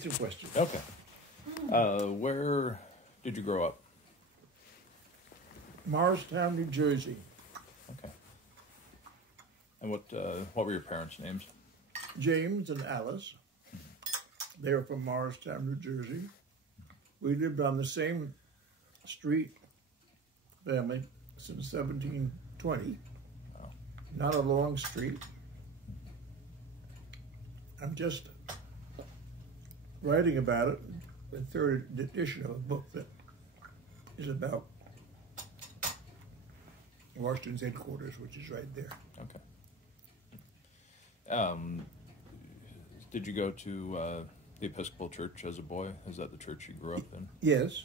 Two questions. Okay. Where did you grow up? Morristown, New Jersey. Okay. And what were your parents' names? James and Alice. They were from Morristown, New Jersey. We lived on the same street, family, since 1720. Wow. Not a long street. I'm just writing about it, the third edition of a book that is about Washington's headquarters, which is right there. Okay. Did you go to the Episcopal Church as a boy? Is that the church you grew up in? Yes.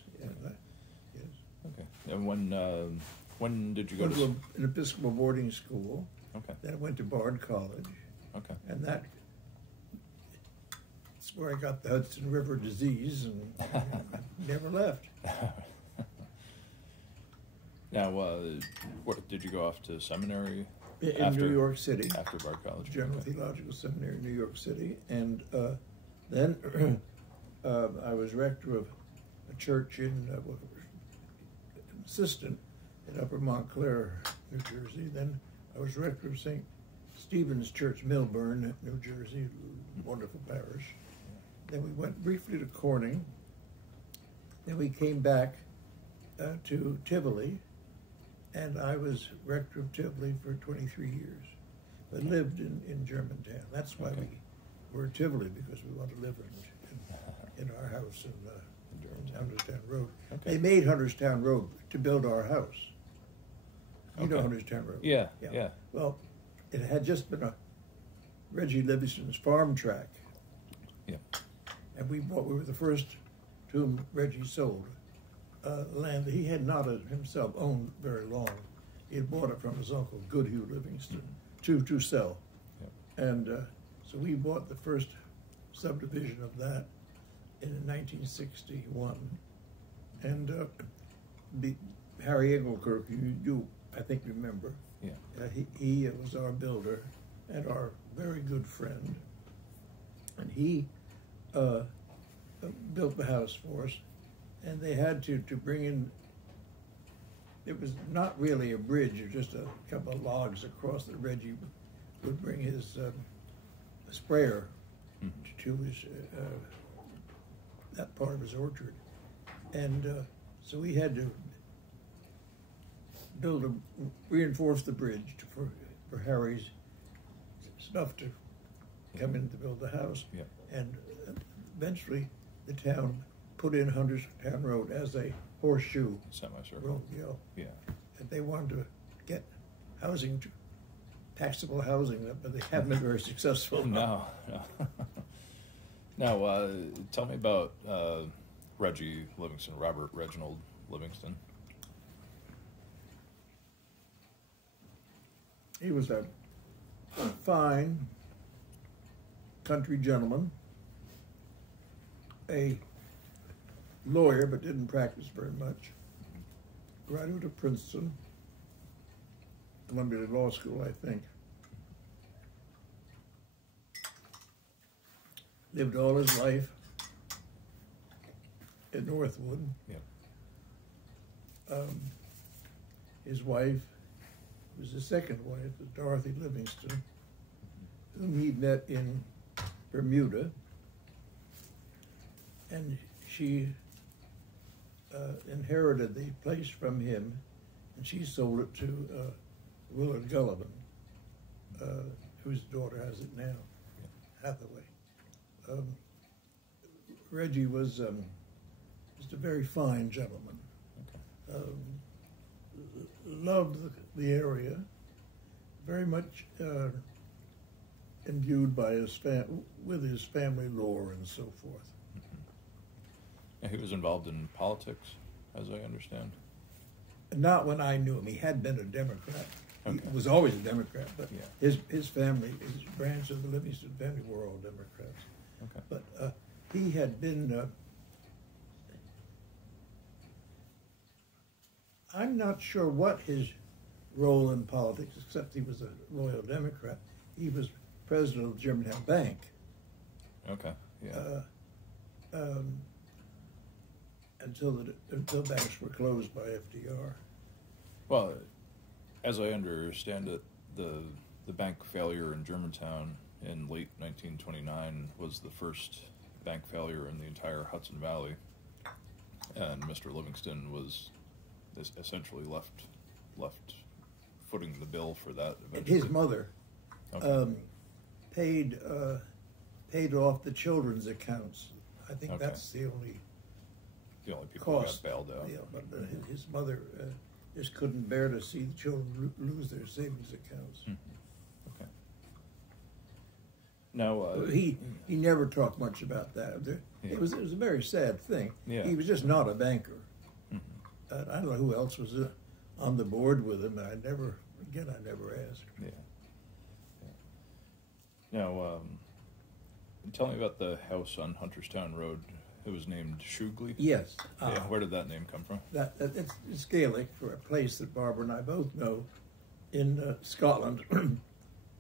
Yes. Okay. And when did you go to an Episcopal boarding school? Okay. Then I went to Bard College. Okay. And that's where I got the Hudson River disease and never left. Now, what did you go off to seminary? In New York City. After Bard College. General Theological Seminary in New York City. And then I was rector of a church in, assistant in Upper Montclair, New Jersey. Then I was rector of St. Stephen's Church, Millbrook, New Jersey, wonderful parish. Then we went briefly to Corning. Then we came back to Tivoli, and I was rector of Tivoli for 23 years. But lived in Germantown. That's why we were at Tivoli, because we wanted to live in our house in Hunterstown Road. Okay. They made Hunterstown Road to build our house. You know Hunterstown Road? Yeah. Well, it had just been a Reggie Livingston's farm track. Yeah. And we were the first to whom Reggie sold land that he had not himself owned very long. He had bought it from his uncle, Goodhue Livingston, to sell. Yep. And so we bought the first subdivision of that in 1961. And Harry Engelkirk, you I think remember. Yeah. He was our builder and our very good friend. And he built the house for us, and they had to bring in, it was not really a bridge, or just a couple of logs across that Reggie would bring his sprayer to his, that part of his orchard. And so we had to reinforce the bridge for Harry's stuff to come in to build the house. Yeah. And eventually the town put in Hunterstown Road as a horseshoe road. Yeah. And they wanted to get housing, taxable housing, but they haven't been very successful. No. Now, tell me about Reggie Livingston, Robert Reginald Livingston. He was a fine country gentleman, a lawyer but didn't practice very much, graduate of Princeton, Columbia Law School, I think. Lived all his life in Northwood. Yeah. His wife was his second wife, Dorothy Livingston, whom he met in Bermuda, and she inherited the place from him, and she sold it to Willard Gullivan, whose daughter has it now, Hathaway. Reggie was just a very fine gentleman. Loved the area, very much imbued by with his family lore and so forth. And he was involved in politics, as I understand. Not when I knew him. He had been a Democrat. Okay. He was always a Democrat, but yeah. his family, his branch of the Livingston family were all Democrats. Okay. But he had been. I'm not sure what his role in politics, except he was a loyal Democrat. He was president of the Germantown Bank. Okay. Yeah. until banks were closed by FDR. Well, as I understand it, the bank failure in Germantown in late 1929 was the first bank failure in the entire Hudson Valley, and Mr. Livingston was essentially left footing the bill for that. Eventually. His mother paid off the children's accounts. I think that's the only people cost. who got bailed out. Yeah, but his mother just couldn't bear to see the children lose their savings accounts. Mm-hmm. Okay. Now he never talked much about that. It was a very sad thing. Yeah. He was just not a banker. Mm-hmm. I don't know who else was on the board with him. I never asked. Yeah. Now, tell me about the house on Hunterstown Road. It was named Shewglie? Yes. Yeah, where did that name come from? It's Gaelic for a place that Barbara and I both know in Scotland.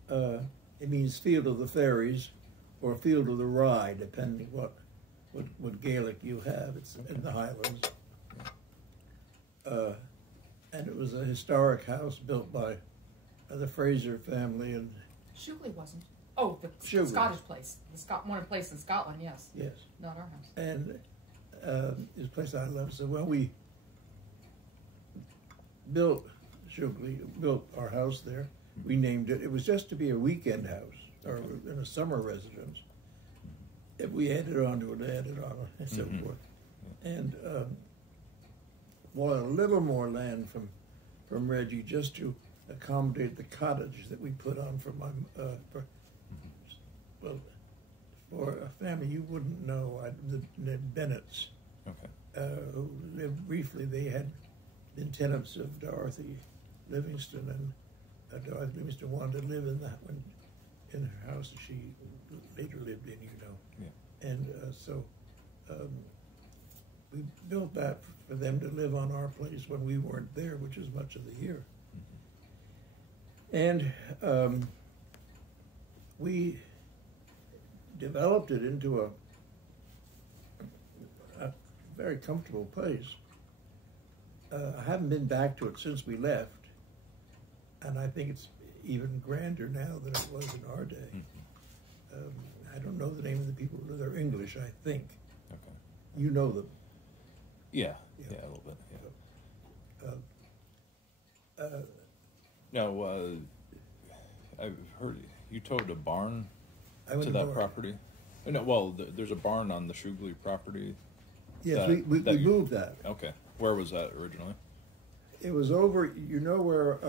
It means field of the fairies or field of the rye, depending what Gaelic you have. It's in the Highlands. And it was a historic house built by the Fraser family. And Shewglie wasn't. Oh, the Shewglie. Scottish place. One place in Scotland, yes. Yes. Not our house. And it's a place I love. So when we built our house there, we named it. It was just to be a weekend house or in a summer residence. If we added on to it, and so forth. And wanted a little more land from Reggie just to accommodate the cottage that we put on for a family you wouldn't know, the Bennetts, who lived briefly. They had been tenants of Dorothy Livingston, and Dorothy Livingston wanted to live in her house that she later lived in, Yeah. And so we built that for them to live on our place when we weren't there, which is much of the year. And we developed it into a very comfortable place. I haven't been back to it since we left, and I think it's even grander now than it was in our day. I don't know the name of the people. They're English, I think. Okay. You know them. Yeah, a little bit. Yeah. Now, I've heard you towed a barn to that property. No, well, there's a barn on the Shewglie property. Yes, we moved that. Okay. Where was that originally? It was over, where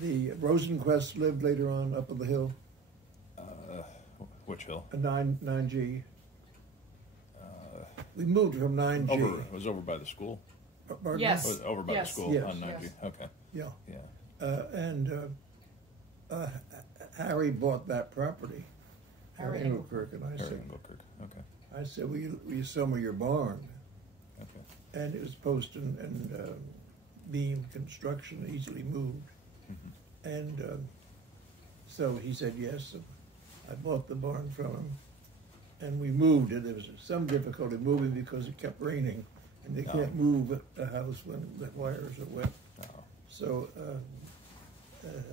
the Rosenquist lived later on up on the hill? Which hill? 9G. We moved from 9G. It was over by the school? Pardon? Yes. Was over by the school on 9G? Yes. Okay. Yeah. And Harry bought that property. Harry Engelkirk, and I said, Okay. I said, will you sell me your barn? Okay. And it was post and beam construction, easily moved. And so he said yes. And I bought the barn from him, and we moved it. There was some difficulty moving because it kept raining, and they can't move a house when the wires are wet. So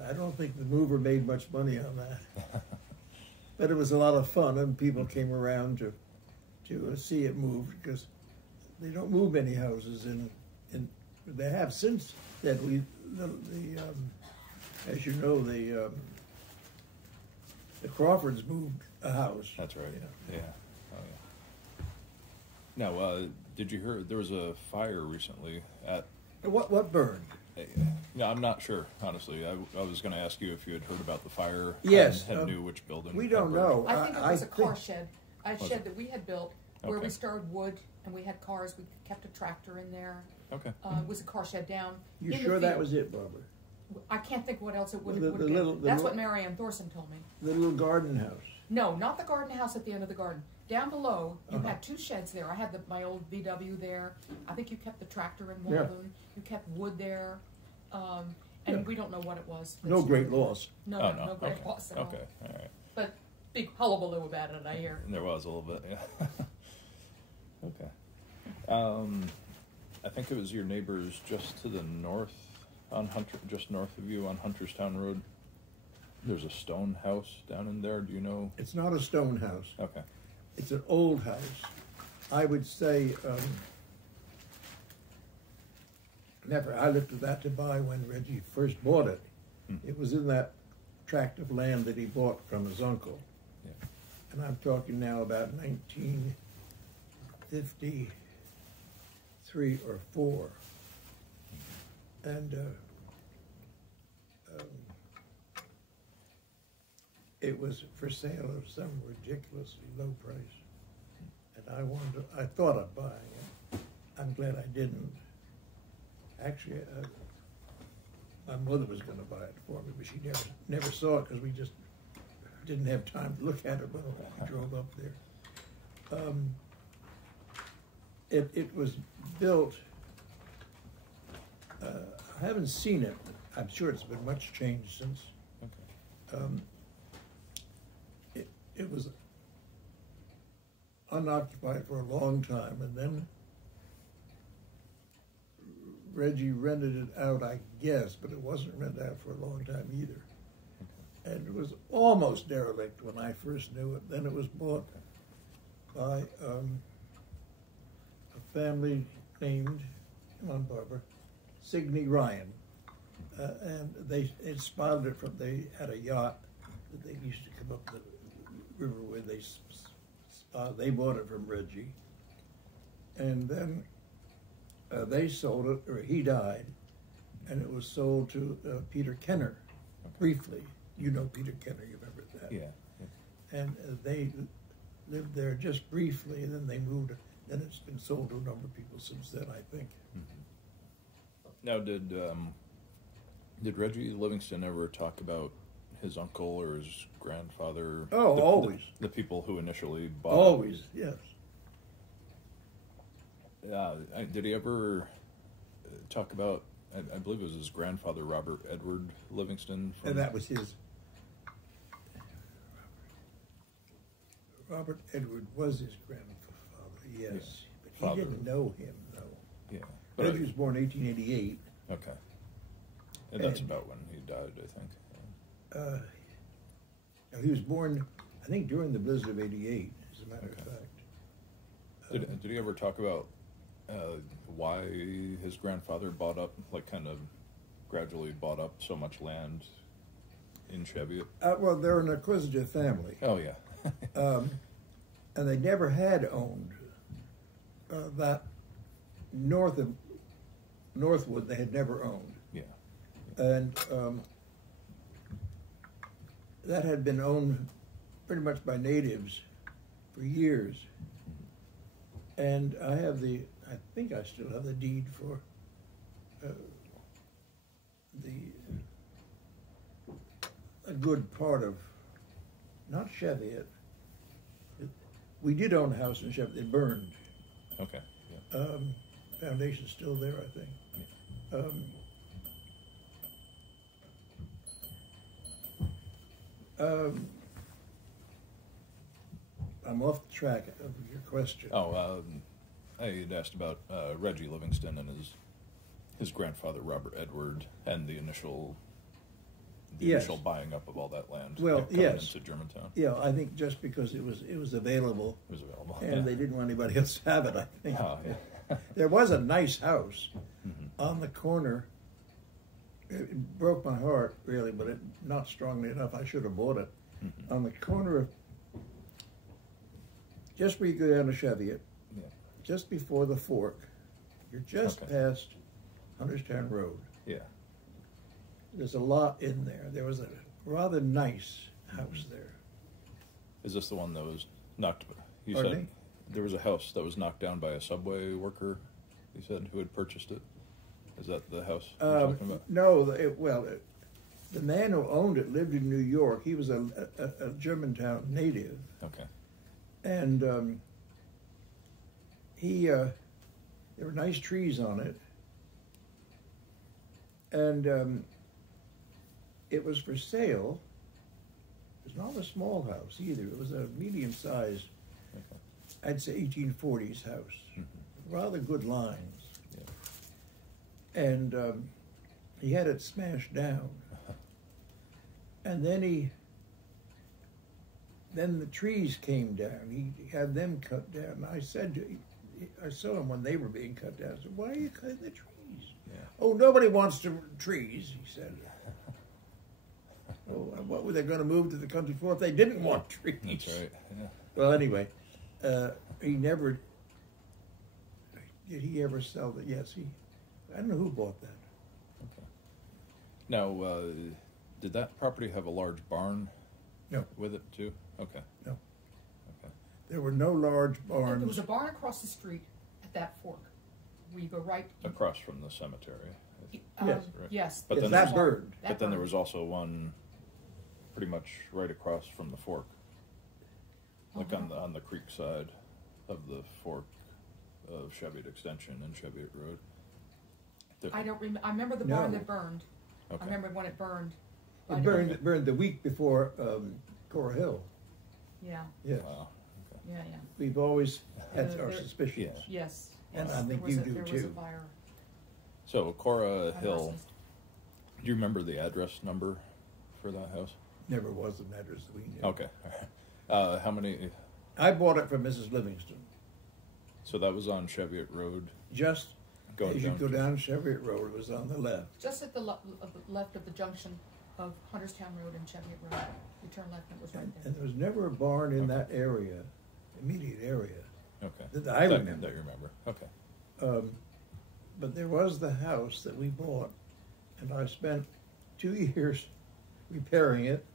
I don't think the mover made much money on that. But it was a lot of fun, and people came around to see it moved, because they don't move many houses in they have since that as you know, the Crawfords moved a house. That's right. Yeah. Oh, yeah. Now, did you hear there was a fire recently at... What burned? No, I'm not sure, honestly. I was going to ask you if you had heard about the fire. Yes. Had knew which building. We don't know. I think it was a car shed. A shed that we had built where we stored wood, and we had cars. We kept a tractor in there. Okay. It was a car shed down. You sure that was it, Barbara? I can't think what else it would have been. That's what Mary Ann Thorson told me. The little garden house. No, not the garden house at the end of the garden. Down below, you had two sheds there. I had my old VW there. I think you kept the tractor in one of them. You kept wood there. And we don't know what it was. No great loss. No great loss at all. Okay, all right. But big hullabaloo about it, I hear. There was a little bit, yeah. Okay. I think it was your neighbors just to the north on just north of you on Hunterstown Road. There's a stone house down in there. Do you know? It's not a stone house. Okay. It's an old house. I would say never. I looked at that to buy when Reggie first bought it. It was in that tract of land that he bought from his uncle. Yeah. And I'm talking now about 1953 or 4. And it was for sale at some ridiculously low price. And I thought of buying it. I'm glad I didn't. Actually, my mother was going to buy it for me, but she never saw it because we just didn't have time to look at it when we drove up there. It was built. I haven't seen it. I'm sure it's been much changed since. Okay. It was unoccupied for a long time, and then Reggie rented it out, I guess, but it wasn't rented out for a long time either. Okay. And it was almost derelict when I first knew it. Then it was bought by a family named, come on, Barbara, Signey Ryan. And they spotted it from, they had a yacht that they used to come up the river with. They bought it from Reggie. And then they sold it, or he died, and it was sold to Peter Kenner, briefly. You know Peter Kenner, you remember that? Yeah. And they lived there just briefly, and then they moved. Then it's been sold to a number of people since then, I think. Mm-hmm. Now, did Reggie Livingston ever talk about his uncle or his grandfather? Oh, always. The people who initially bought Always, yes. Did he ever talk about, I believe it was his grandfather, Robert Edward Livingston? And that was his. Robert Edward was his grandfather, yes. Yeah. But he didn't know him, though. Yeah. But he was born in 1888. Okay. And that's about when he died, I think. He was born, I think, during the blizzard of '88, as a matter of fact. Did he ever talk about why his grandfather bought up, kind of gradually bought up so much land in Cheviot? Well, they're an acquisitive family. Oh, yeah. And they never had owned that north of Northwood. They had never owned. Yeah. And that had been owned pretty much by natives for years. And I think I still have the deed for a good part of, not Cheviot. We did own a house in Cheviot. It burned. Okay. Yeah. Foundation's still there, I think. Yeah. I'm off the track of your question. Oh, I had asked about Reggie Livingston and his grandfather Robert Edward and the initial buying up of all that land. Well, coming yes, into Germantown. Yeah, I think just because it was available. It was available, and they didn't want anybody else to have it. I think. Oh, yeah. There was a nice house on the corner. It broke my heart, really, but not strongly enough. I should have bought it. On the corner of, just where you go down to Cheviot, just before the fork, you're just past Hunterstown Road. Yeah. There's a lot in there. There was a rather nice house there. Is this the one that was knocked? You Pardon said me? there was a house that was knocked down by a subway worker. You said who had purchased it? Is that the house you're talking about? No. The man who owned it lived in New York. He was a Germantown native. Okay. And there were nice trees on it. And it was for sale. It was not a small house either. It was a medium-sized I'd say 1840s house. Rather good lines. Yeah. And he had it smashed down. And then the trees came down. He had them cut down. I saw him when they were being cut down. I said, "Why are you cutting the trees?" Yeah. "Oh, nobody wants trees," he said. "Oh, what were they going to move to the country for if they didn't want trees?" That's right. Yeah. Well, anyway, he never did. He ever sell that? Yes, I don't know who bought that. Okay. Now, did that property have a large barn? No. With it too? Okay. No. Okay. There were no large barns. There was a barn across the street at that fork, where you go right Across from the cemetery. Yes. Right. Yes. But Yes, then that there's- burned. But then there was also one pretty much right across from the fork. Like on the creek side of the fork of Cheviot Extension and Cheviot Road. I don't remember. I remember the No. barn that burned. Okay. I remember when it burned. It burned the week before Corrahill. Yeah, Yes. Wow. Okay. yeah. We've always had our There- suspicions. Yeah. Yes. And yes. I think there was you a, do there was a too. fire. So Corrahill, Parsonage. do you remember the address number for that house? Never was an address that we knew. Okay. How many? I bought it from Mrs. Livingston. So that was on Cheviot Road. Just Going as you down go to- down Cheviot Road, it was on the left. Just at the left of the junction of Hunterstown Road and Cheviot Road. You turn left and it was right And, there. and there was never a barn in that area, immediate area, Okay. that I remember. That you remember. Okay. But there was the house that we bought, and I spent 2 years repairing it,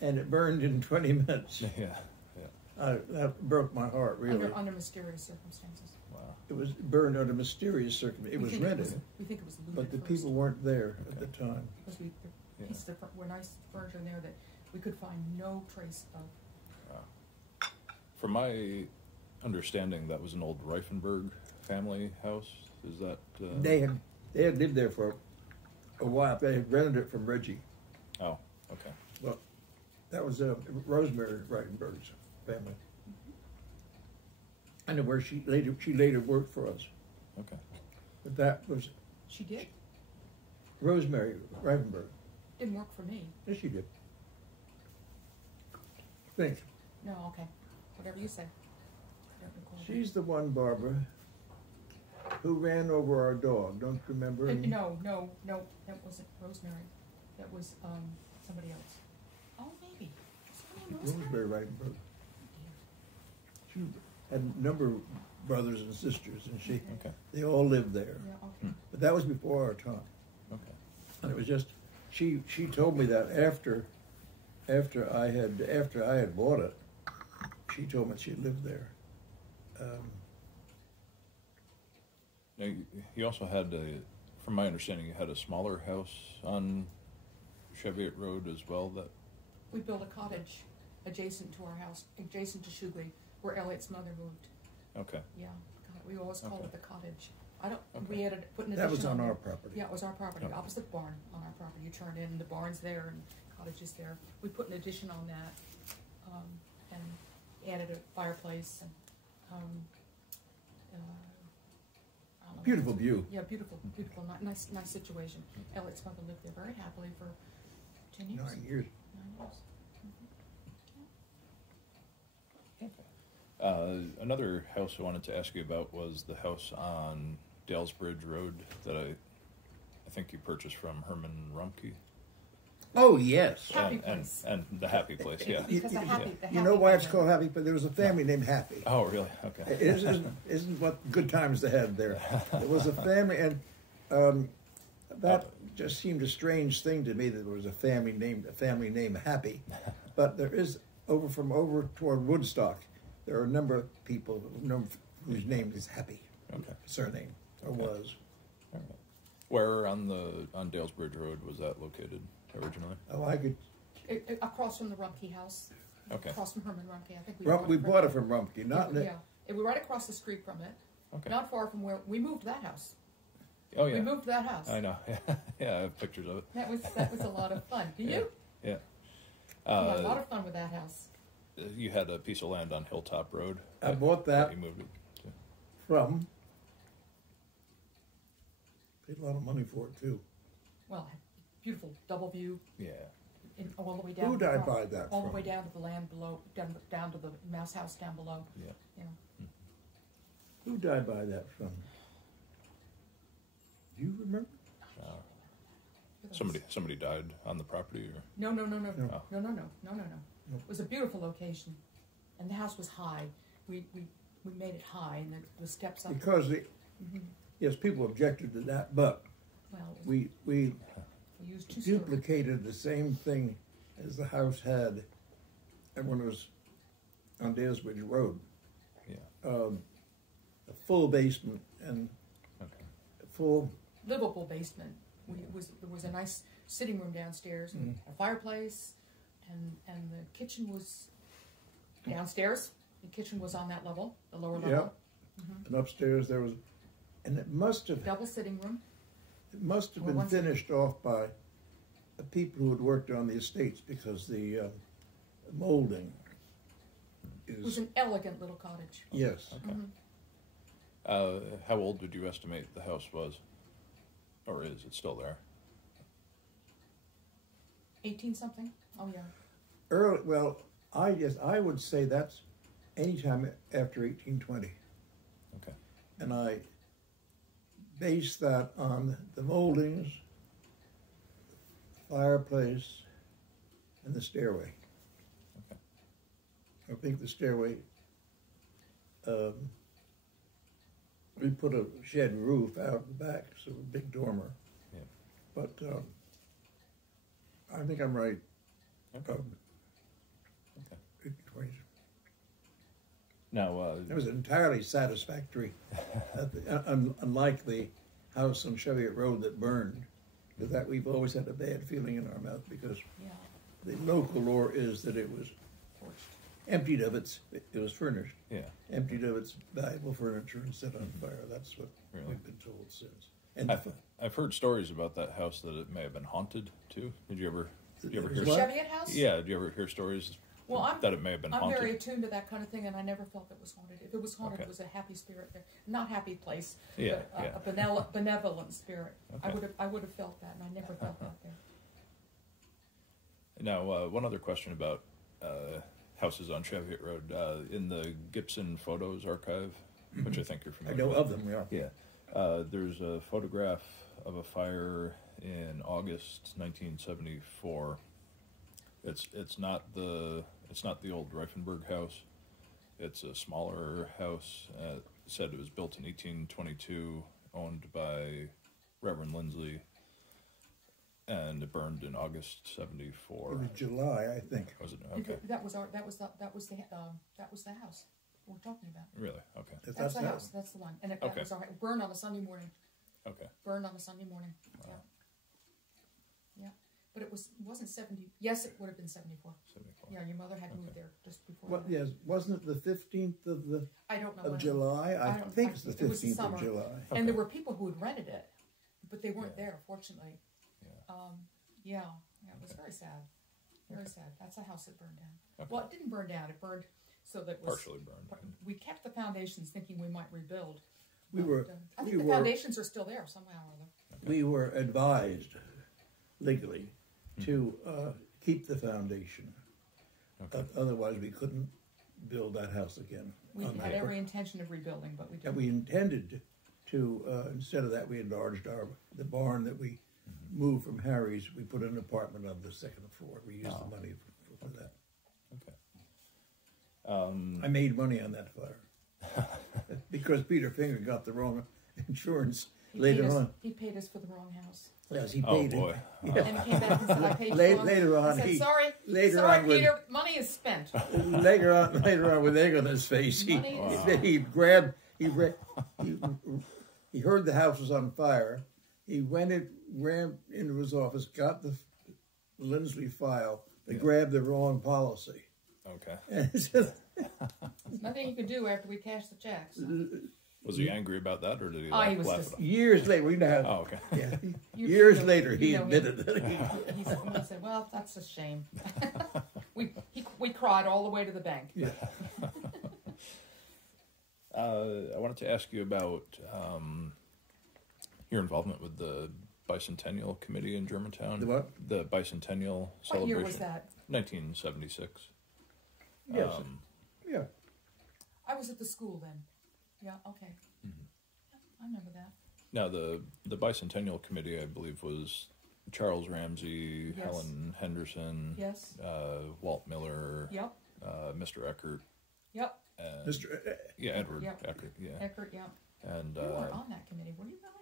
and it burned in 20 minutes. Yeah. Yeah. That broke my heart, really. Under mysterious circumstances. Wow. It was burned under mysterious circumstances. It We was think rented, we think it was looted but the first, people weren't there at the time. because the Yeah. pieces of were nice furniture in there that we could find no trace of. Wow. From my understanding, that was an old Ryphenburg family house. Is that? They had lived there for a while. They had rented it from Reggie. Oh. Okay. Well, that was Rosemary Ryphenburg's family. I know where she later worked for us. Okay. But that was She did. Rosemary Ryphenburg. Didn't work for me. Yes, she did. Think. No, okay. Whatever you say. I don't recall. She's the one, Barbara, who ran over our dog. Don't you remember? No, that wasn't Rosemary. That was somebody else. Oh, maybe. Was her name Rosemary? Rosemary Ryphenburg. She had a number of brothers and sisters, and Okay. they all lived there. Yeah, okay. But that was before our time. Okay. And it was just she told me that after I had bought it, she told me she lived there. Now, you also had from my understanding, you had a smaller house on Cheviot Road as well. That We built a cottage adjacent to our house, adjacent to Shewglie, where Elliott's mother moved. okay. Yeah, we always call Okay. it the cottage. I don't. Okay. We had put an addition. That was on there. our property. Yeah, it was our property, Okay. opposite the barn on our property. You turn in, the barn's there, and cottage is there. We put an addition on that, and added a fireplace and. I don't know. Beautiful view. Yeah, beautiful, nice situation. Elliott's mother lived there very happily for 10 years. 9 years. 9 years. Another house I wanted to ask you about was the house on Dalesbridge Road that I think you purchased from Herman Rumke. Oh yes. Happy and, place. and the Happy Place, yeah. Because the happy You know why it's family. called Happy? But there was a family named Happy. Oh, really? Okay. It isn't what good times they had there. It was a family, and that just seemed a strange thing to me that there was a family named Happy. But there is over toward Woodstock, there are a number of people whose name is Happy. Okay. Surname or was. All right. Where on Dalesbridge Road was that located originally? Oh, I could. Across from the Rumke house. Okay. Across from Herman Rumke. I think We bought it from Rumpke, not. Yeah, it was right across the street from it. Okay. Not far from where we moved that house. Oh, yeah. We moved that house. I know. Yeah, I have pictures of it. That was a lot of fun. Do you? Yeah. We had a lot of fun with that house. you had a piece of land on Hilltop Road. I bought that You moved it to. from. Paid a lot of money for it too. Well, beautiful double view, Yeah. all the way down. Who did I buy that all from? the way down to the land below, down to the mouse house down below. Yeah. You know. Who did I buy that from? Do you remember? Somebody died on the property, or No. No. It was a beautiful location, and the house was high. We made it high, and the steps up. Because yes, people objected to that, but Well, we used two stories. duplicated the same thing as the house had when it was on Daresbridge Road. yeah. A full basement and Okay. a full. Livable basement. There was a nice sitting room downstairs, and a fireplace, and the kitchen was downstairs. The kitchen was on that level, the lower level. Yeah. And upstairs there was, and it must have Double sitting room. been finished off by the people who had worked on the estates because the molding It was is an elegant little cottage. yes. Okay. How old did you estimate the house was, or is it still there? 18 something. Oh yeah. Early, well, I would say that's anytime after 1820, Okay. and I base that on the moldings, the fireplace, and the stairway. Okay. I think the stairway. We put a shed roof out the back, so a big dormer. Yeah. But I think I'm right. Okay. Okay. 1820s. Now, It was entirely satisfactory, unlike the house on Cheviot Road that burned. Because that we've always had a bad feeling in our mouth because Yeah. the local lore is that it was Torched. emptied of it was furnished, yeah. emptied of its valuable furniture and set on fire. That's what Really? we've been told since. And I've heard stories about that house that it may have been haunted too. Did you ever hear? The What? Cheviot house? Yeah. Did you ever hear stories Well, that it may have been I'm haunted? very attuned to that kind of thing, and I never felt it was haunted. If it was haunted, Okay. it was a happy spirit there. Not happy place, Yeah, but yeah. a benevolent spirit. Okay. I would have felt that, and I never felt that there. Now, one other question about houses on Cheviot Road. In the Gibson Photos Archive, which I think you're I familiar know with. of them, yeah. Yeah. There's a photograph of a fire in August 1974. It's not the old Ryphenburg house. It's a smaller house. Said it was built in 1822, owned by Reverend Lindsley, and it burned in August It '74. was July, I think. Was it? Okay. That was the house we're talking about. Really? Okay. If That's the that- house. That's the one. And it Okay. was it burned on a Sunday morning. Okay. Burned on a Sunday morning. Wow. Yeah. Yeah. But it wasn't 70. Yes, it would have been 74. 74. Yeah, your mother had Okay. moved there just before. What? that. Yes, wasn't it the 15th I don't know. of when it- July? I don't- think it's the it was the 15th of summer. July. And there were people who had rented it, but they weren't Yeah. there, fortunately. Yeah. It was very sad. Very sad. That's a house that burned down. Okay. Well, it didn't burn down. It burned so that it was Partially burned. We kept the foundations, thinking we might rebuild. We But, were I we think the were foundations are still there somehow or other. we were advised legally to keep the foundation. Okay. Otherwise, we couldn't build that house again. We on had that. every intention of rebuilding, but we And didn't. we intended to instead of that, we enlarged the barn that we moved from Harry's. We put an apartment on the second floor. We used the money for that. Okay. I made money on that fire because Peter Finger got the wrong insurance later on. He paid us for the wrong house. Yes, he Oh paid boy. it. And he came back and said, I paid you wrong. Later on, I said, sorry, when- Peter, money is spent. later on, with egg on his face, he grabbed. He heard the house was on fire. He ran into his office, got the Lindsley file. They grabbed the wrong policy. Okay. And it's just, There's nothing he could do after we cashed the checks. Was he angry about that, or did he Oh, laugh, he was laugh just- at it? years later, we know. Oh, okay. Yeah, You years know- later, you he know him. admitted that. He said, well, that's a shame. We cried all the way to the bank. Yeah. I wanted to ask you about your involvement with the Bicentennial Committee in Germantown. The what? The Bicentennial What celebration. year was that? 1976. Yes. Yeah. I was at the school then. Yeah, okay. Mm-hmm. I remember that. Now, the Bicentennial Committee, I believe, was Charles Ramsey, Yes. Helen Henderson, Yes. Walt Miller, Yep. Mr. Ekert, Yep. and Mr. yeah, Edward Yep. Ekert, yeah. Ekert, yeah. And You weren't on that committee, were you, Ryan?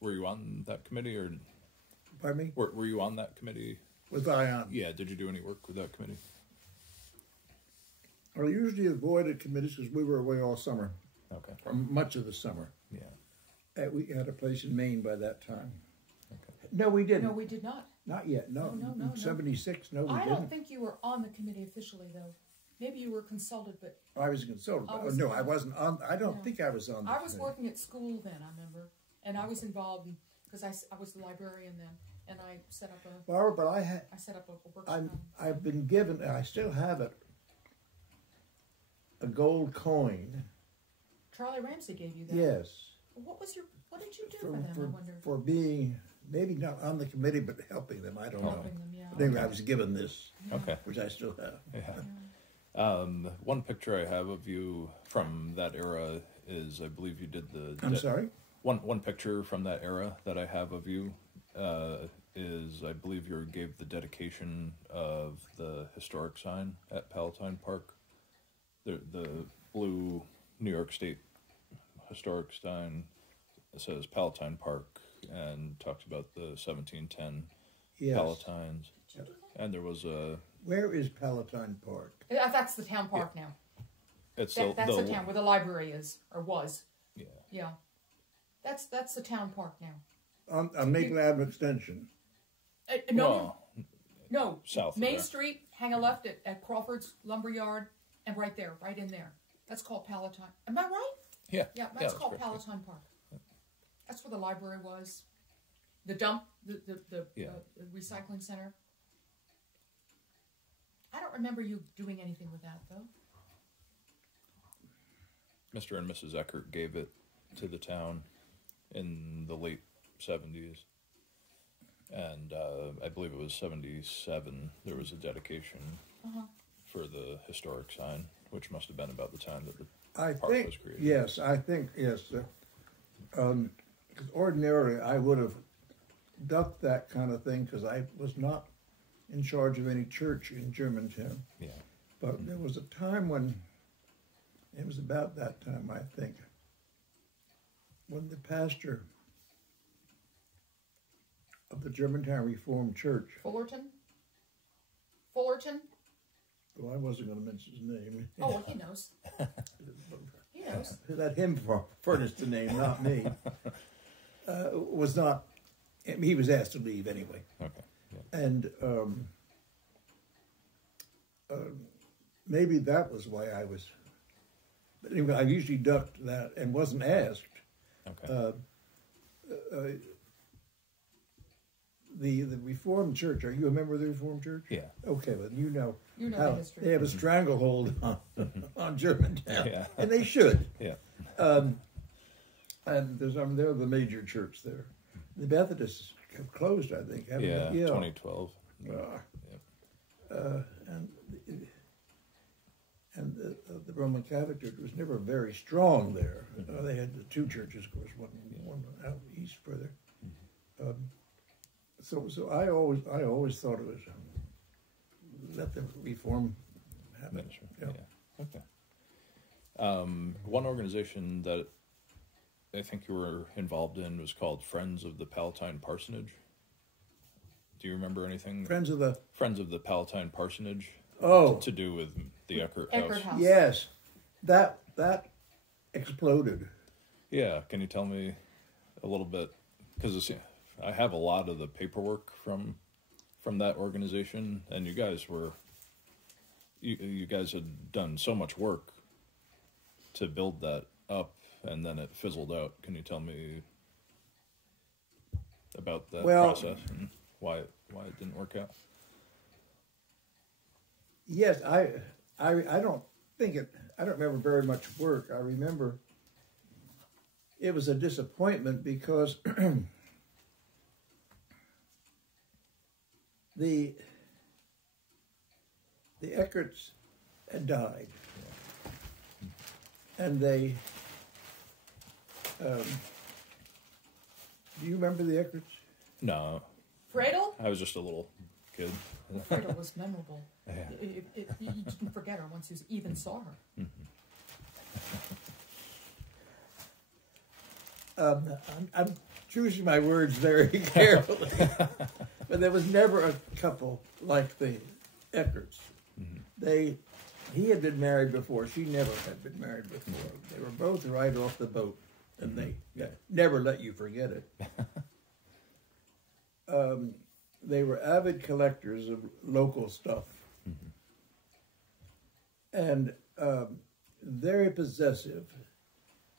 were you on that committee, or Pardon me? were you on that committee? Was I on? Yeah, did you do any work with that committee? I usually avoided committees because we were away all summer, Okay. or much of the summer. Yeah. We had a place in Maine by that time. Okay. No, we didn't. No, we did not. Not yet. No. No. 76. No, we I didn't. don't think you were on the committee officially, though. Maybe you were consulted, but I was a consultant. I was- No, I wasn't on. I don't No. think I was on. The I was committee. working at school then, I remember. And I was involved because I was the librarian then. And I set up a Barbara, but I workshop. I've been given. I still have it. A gold coin. Charlie Ramsey gave you that. Yes. What did you do for them, I wonder? For being maybe not on the committee, but helping them. I don't know. Helping them, yeah. But anyway, I was given this, Okay. which I still have. Yeah. One picture I have of you from that era is, I believe you did the... I'm sorry? One picture from that era that I have of you is, I believe you gave the dedication of the historic sign at Palatine Park. The blue New York State historic sign says Palatine Park and talks about the 1710 Yes. Palatines. Did you do that? And there was a... Where is Palatine Park? That's the town park now. It's That's the town where the library is, or was. Yeah. Yeah. That's the town park now. On Maple Avenue Extension. No, Well, south of Main there. Street, hang a left at Crawford's Lumberyard, and right there, right in there. That's called Palatine. Am I right? Yeah. Yeah, that's called correct. Palatine Park. That's where the library was. The dump, the recycling center. I don't remember you doing anything with that, though. Mr. and Mrs. Ekert gave it to the town in the late 70s. And I believe it was 77. There was a dedication for the historic sign, which must have been about the time that the park was created. Yes, I think, yes. Because ordinarily I would have ducked that kind of thing because I was not in charge of any church in Germantown. Yeah. But there was a time when, it was about that time, I think, when the pastor of the Germantown Reformed Church, Fullerton? well, I wasn't going to mention his name. Oh, well, he knows. He knows. Let him furnish the name, not me. Was not, he was asked to leave anyway. Okay. Yeah. And maybe that was why I was, but anyway, I usually ducked that and wasn't asked. Okay. The Reformed Church, are you a member of the Reformed Church? Yeah. Okay, well, you know You know how the history. they have a stranglehold on Germantown, Yeah. and they should. Yeah. And they're the major church there. The Methodists have closed, I think, haven't Yeah, they? 2012. And the Roman Catholic Church was never very strong there. They had the two churches, of course, one out east further. So I always thought it was let the reform happen. Ministry. Yeah. Okay. One organization that I think you were involved in was called Friends of the Palatine Parsonage. Do you remember anything? Friends of the Palatine Parsonage. Oh, To do with the Ekert Ekert House. yes, that exploded. Yeah. Can you tell me a little bit? Because I have a lot of the paperwork from that organization, and you guys had done so much work to build that up, and then it fizzled out. Can you tell me about that process and why it didn't work out? Yes, I don't think it. I don't remember very much work. I remember it was a disappointment because the Ekerts had died, and they. Do you remember the Ekerts? No. Friedl? I was just a little kid. Friedl was memorable. Yeah. You didn't forget her once you even saw her. I'm choosing my words very carefully, but there was never a couple like the Ekerts. He had been married before. She never had been married before. They were both right off the boat, and they never let you forget it. They were avid collectors of local stuff, and very possessive,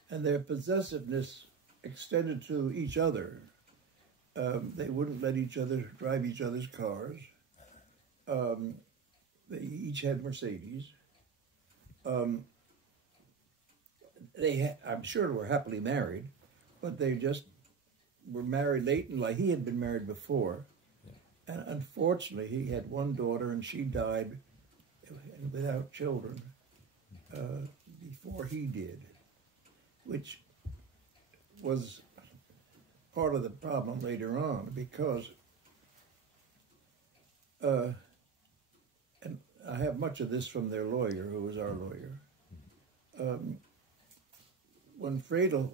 and their possessiveness extended to each other. They wouldn't let each other drive each other's cars. They each had Mercedes. I'm sure were happily married, but they just were married late in life. He had been married before, and unfortunately, he had one daughter, and she died without children before he did, which was part of the problem later on, because and I have much of this from their lawyer, who was our lawyer. When Friedl,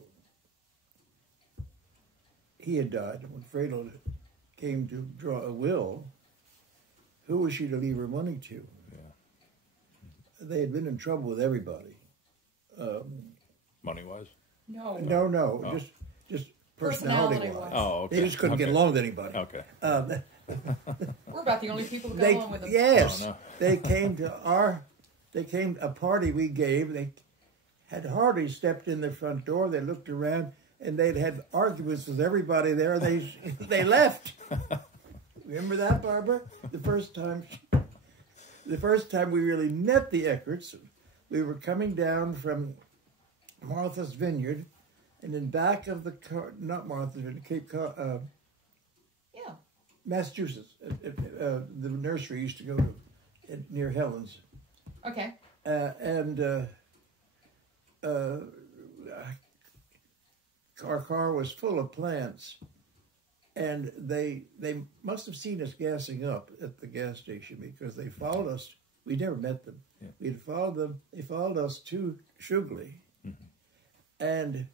he had died, and when Friedl came to draw a will, who was she to leave her money to? They had been in trouble with everybody. Money-wise? No. No, Oh. just personality-wise. Personality-wise. Oh, okay. They just couldn't get along with anybody. Okay. We're about the only people who got along with them. Yes, Oh, no. they came to a party we gave. They had hardly stepped in the front door. They looked around, and they'd had arguments with everybody there. And they left. Remember that, Barbara? The first time we really met the Ekerts, we were coming down from Martha's Vineyard, and in back of the car, not Martha's Vineyard, Cape Cod, Massachusetts, the nursery used to go to near Helen's. Okay. Our car was full of plants, and they must have seen us gassing up at the gas station, because they followed us. We never met them. Yeah. We'd followed them. They followed us to Shewglie, and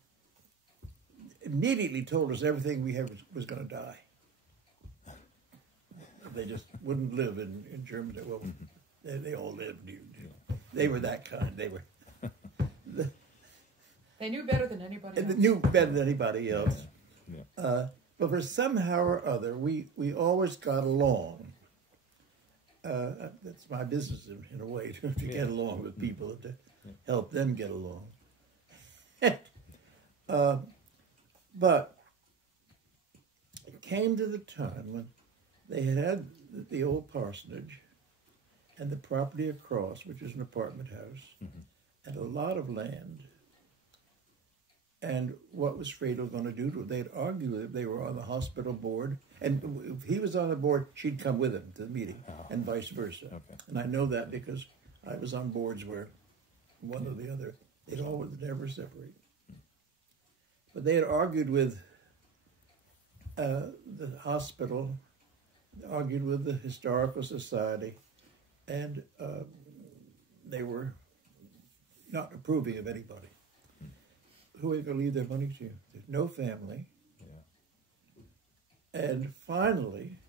immediately told us everything we had was going to die. They just wouldn't live in Germany. Well, they all lived. They were that kind. They were. They knew better than anybody else. They knew better than anybody else. Yeah. But for somehow or other, we always got along. That's my business in a way, to get along with people, to help them get along. But it came to the time when they had the old parsonage and the property across, which is an apartment house, and a lot of land. And what was Friedl going to do to it? They'd argue that they were on the hospital board, and if he was on the board, she'd come with him to the meeting, and vice versa. Okay. And I know that because I was on boards where one or the other, they'd always never separate. But they had argued with the hospital, argued with the Historical Society, and they were not approving of anybody. Who are they going to leave their money to? There's no family. Yeah. And finally,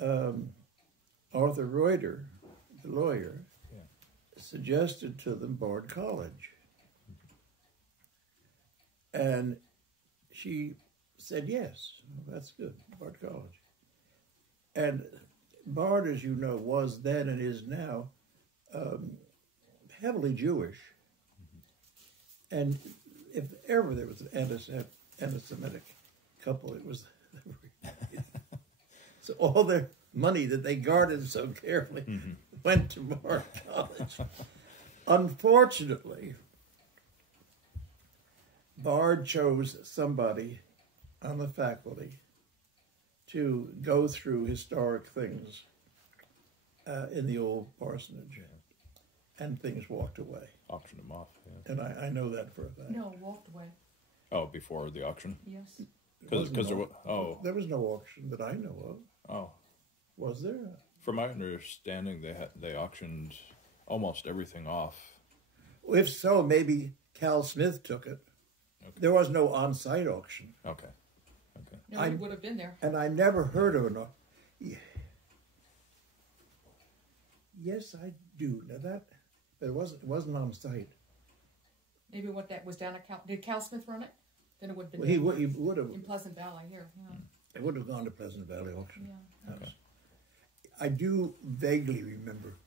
Arthur Reuter, the lawyer, suggested to them Bard College. And she said, yes, that's good, Bard College. And Bard, as you know, was then and is now heavily Jewish. And if ever there was an anti-Semitic couple, it was so all money that they guarded so carefully went to Bard College. Unfortunately, Bard chose somebody on the faculty to go through historic things in the old parsonage, and things walked away. Auctioned them off. Yeah. And I know that for a fact. No, walked away. Oh, before the auction? Yes. Because there was no auction that I know of. Oh. Was there? From my understanding, they auctioned almost everything off. If so, maybe Cal Smith took it. Okay. There was no on-site auction. Okay. No, he would have been there. And I never heard of an auction. Yes, I do. Now that, but it wasn't on site. Maybe what that was down at Cal. Did Cal Smith run it? Then it would have been. Well, he would have. In Pleasant Valley here. Yeah. It would have gone to Pleasant Valley auction. Yeah. Okay. I do vaguely remember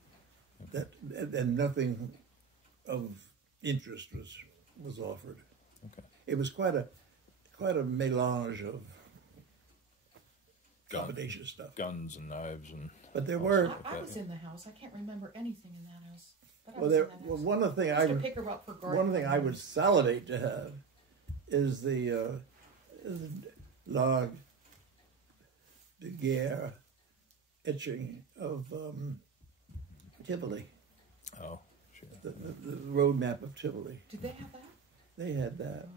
that, and nothing of interest was offered. Okay. It was quite a melange of combination stuff. Guns and knives and. But there were. I was in the house. I can't remember anything in that house. But one of the things I would salivate to have is the log de guerre etching of Tivoli. Oh, sure. The road map of Tivoli. Did they have that? They had that,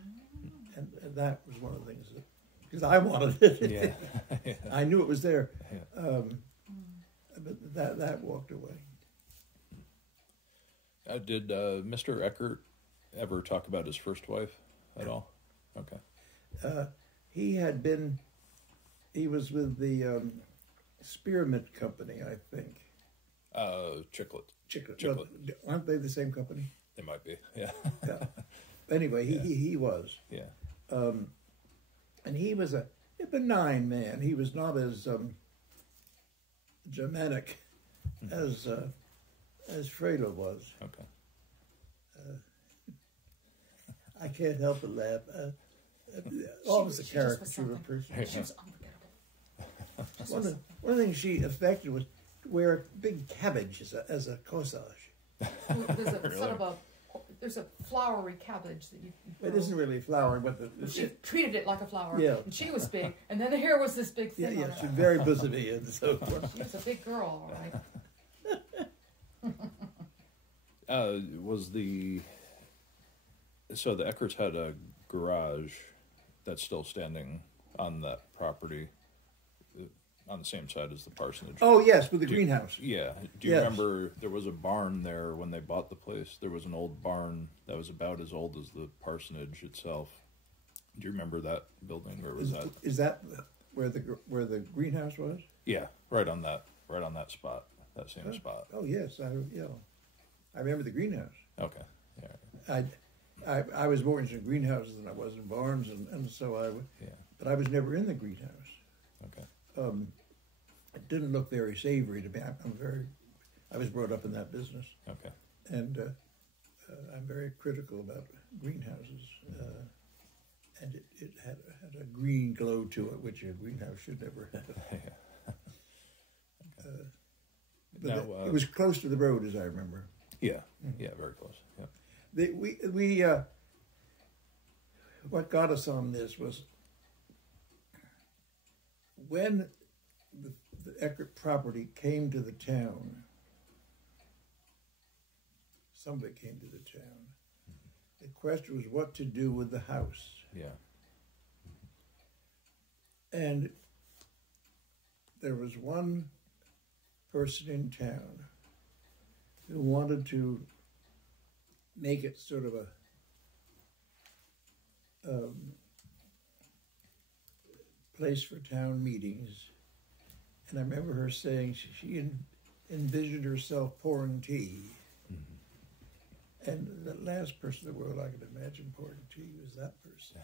and that was one of the things that, because I wanted it. Yeah. I knew it was there. Yeah. But that walked away. Did Mr. Ekert ever talk about his first wife at all? Okay. He was with the Spearmint Company, I think. Chiclet. Well, aren't they the same company? They might be, yeah. Yeah. Anyway, he was. Yeah. And he was a benign man. He was not as Germanic as Friedl was. Okay. I can't help but laugh. Almost a caricature of a person. She was unforgettable. One of the things she affected was to wear a big cabbage as a corsage. There's a flowery cabbage that you It isn't really flowery, but she treated it like a flower. Yeah. And she was big, and then here was this big thing. Yeah, on she's it. very bosomy and so forth. She was a big girl, all right. So the Ekerts had a garage that's still standing on that property, on the same side as the parsonage. Oh yes, with the greenhouse. Yeah. Do you remember there was a barn there when they bought the place? There was an old barn that was about as old as the parsonage itself. Do you remember that building, or was that? Is that where the greenhouse was? Yeah, right on that spot, that same spot. Oh yes, I remember the greenhouse. Okay. Yeah. I was more into greenhouses than I was in barns, and so but I was never in the greenhouse. Okay. It didn't look very savory to me. I was brought up in that business. Okay. And I'm very critical about greenhouses. And it had a green glow to it, which a greenhouse should never have. But it was close to the road, as I remember. Yeah. Yeah, very close. Yeah. What got us on this was when the Ekert property came to the town. Somebody came to the town. The question was what to do with the house. Yeah. And there was one person in town who wanted to make it sort of a place for town meetings. And I remember her saying she envisioned herself pouring tea. Mm-hmm. And the last person in the world I could imagine pouring tea was that person.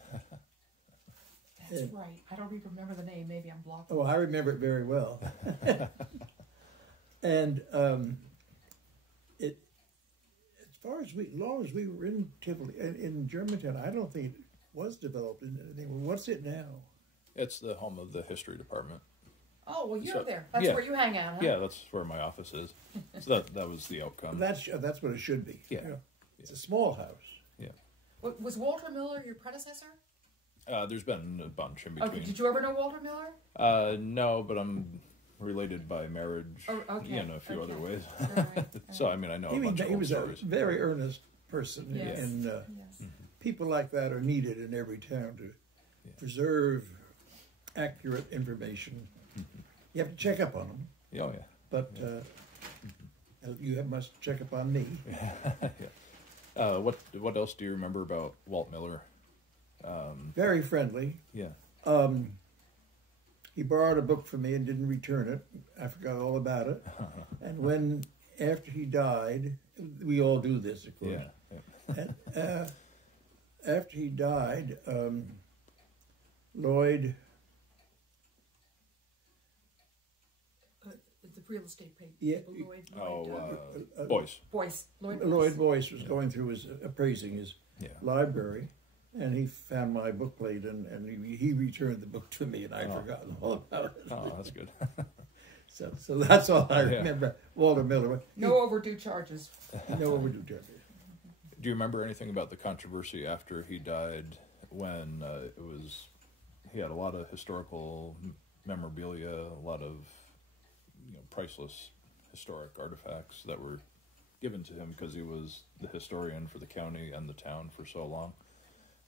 That's right. I don't even remember the name. Maybe I'm blocking. Oh, I remember it very well. And as long as we were in Tivoli, in Germantown, I don't think it was developed in anything. What's it now? It's the home of the history department. Oh, well, you're So, there. That's yeah. where you hang out, huh? Yeah, that's where my office is. So that was the outcome. That's what it should be. Yeah. You know, it's a small house. Yeah. Was Walter Miller your predecessor? There's been a bunch in between. Okay, did you ever know Walter Miller? No, but I'm related by marriage. Oh, okay. In a few other ways. Right. So I mean, I know a bunch of He old was stories. a very earnest person, Yes. and Yes. people like that are needed in every town to preserve accurate information. You have to check up on them, Oh yeah. but you must check up on me. Yeah. What else do you remember about Walt Miller? Very friendly. Yeah. He borrowed a book from me and didn't return it. I forgot all about it. And after he died, we all do this, of course. Yeah. And, after he died, Lloyd, The real estate paper. Yeah. Boyce. Lloyd Boyce was going through his appraising his Yeah. library, and he found my bookplate, and he returned the book to me, and I'd forgotten all about it. Oh, that's good. So that's all I Yeah. remember. Walter Miller. No overdue charges. No overdue charges. Do you remember anything about the controversy after he died when he had a lot of historical memorabilia, a lot of priceless historic artifacts that were given to him because he was the historian for the county and the town for so long,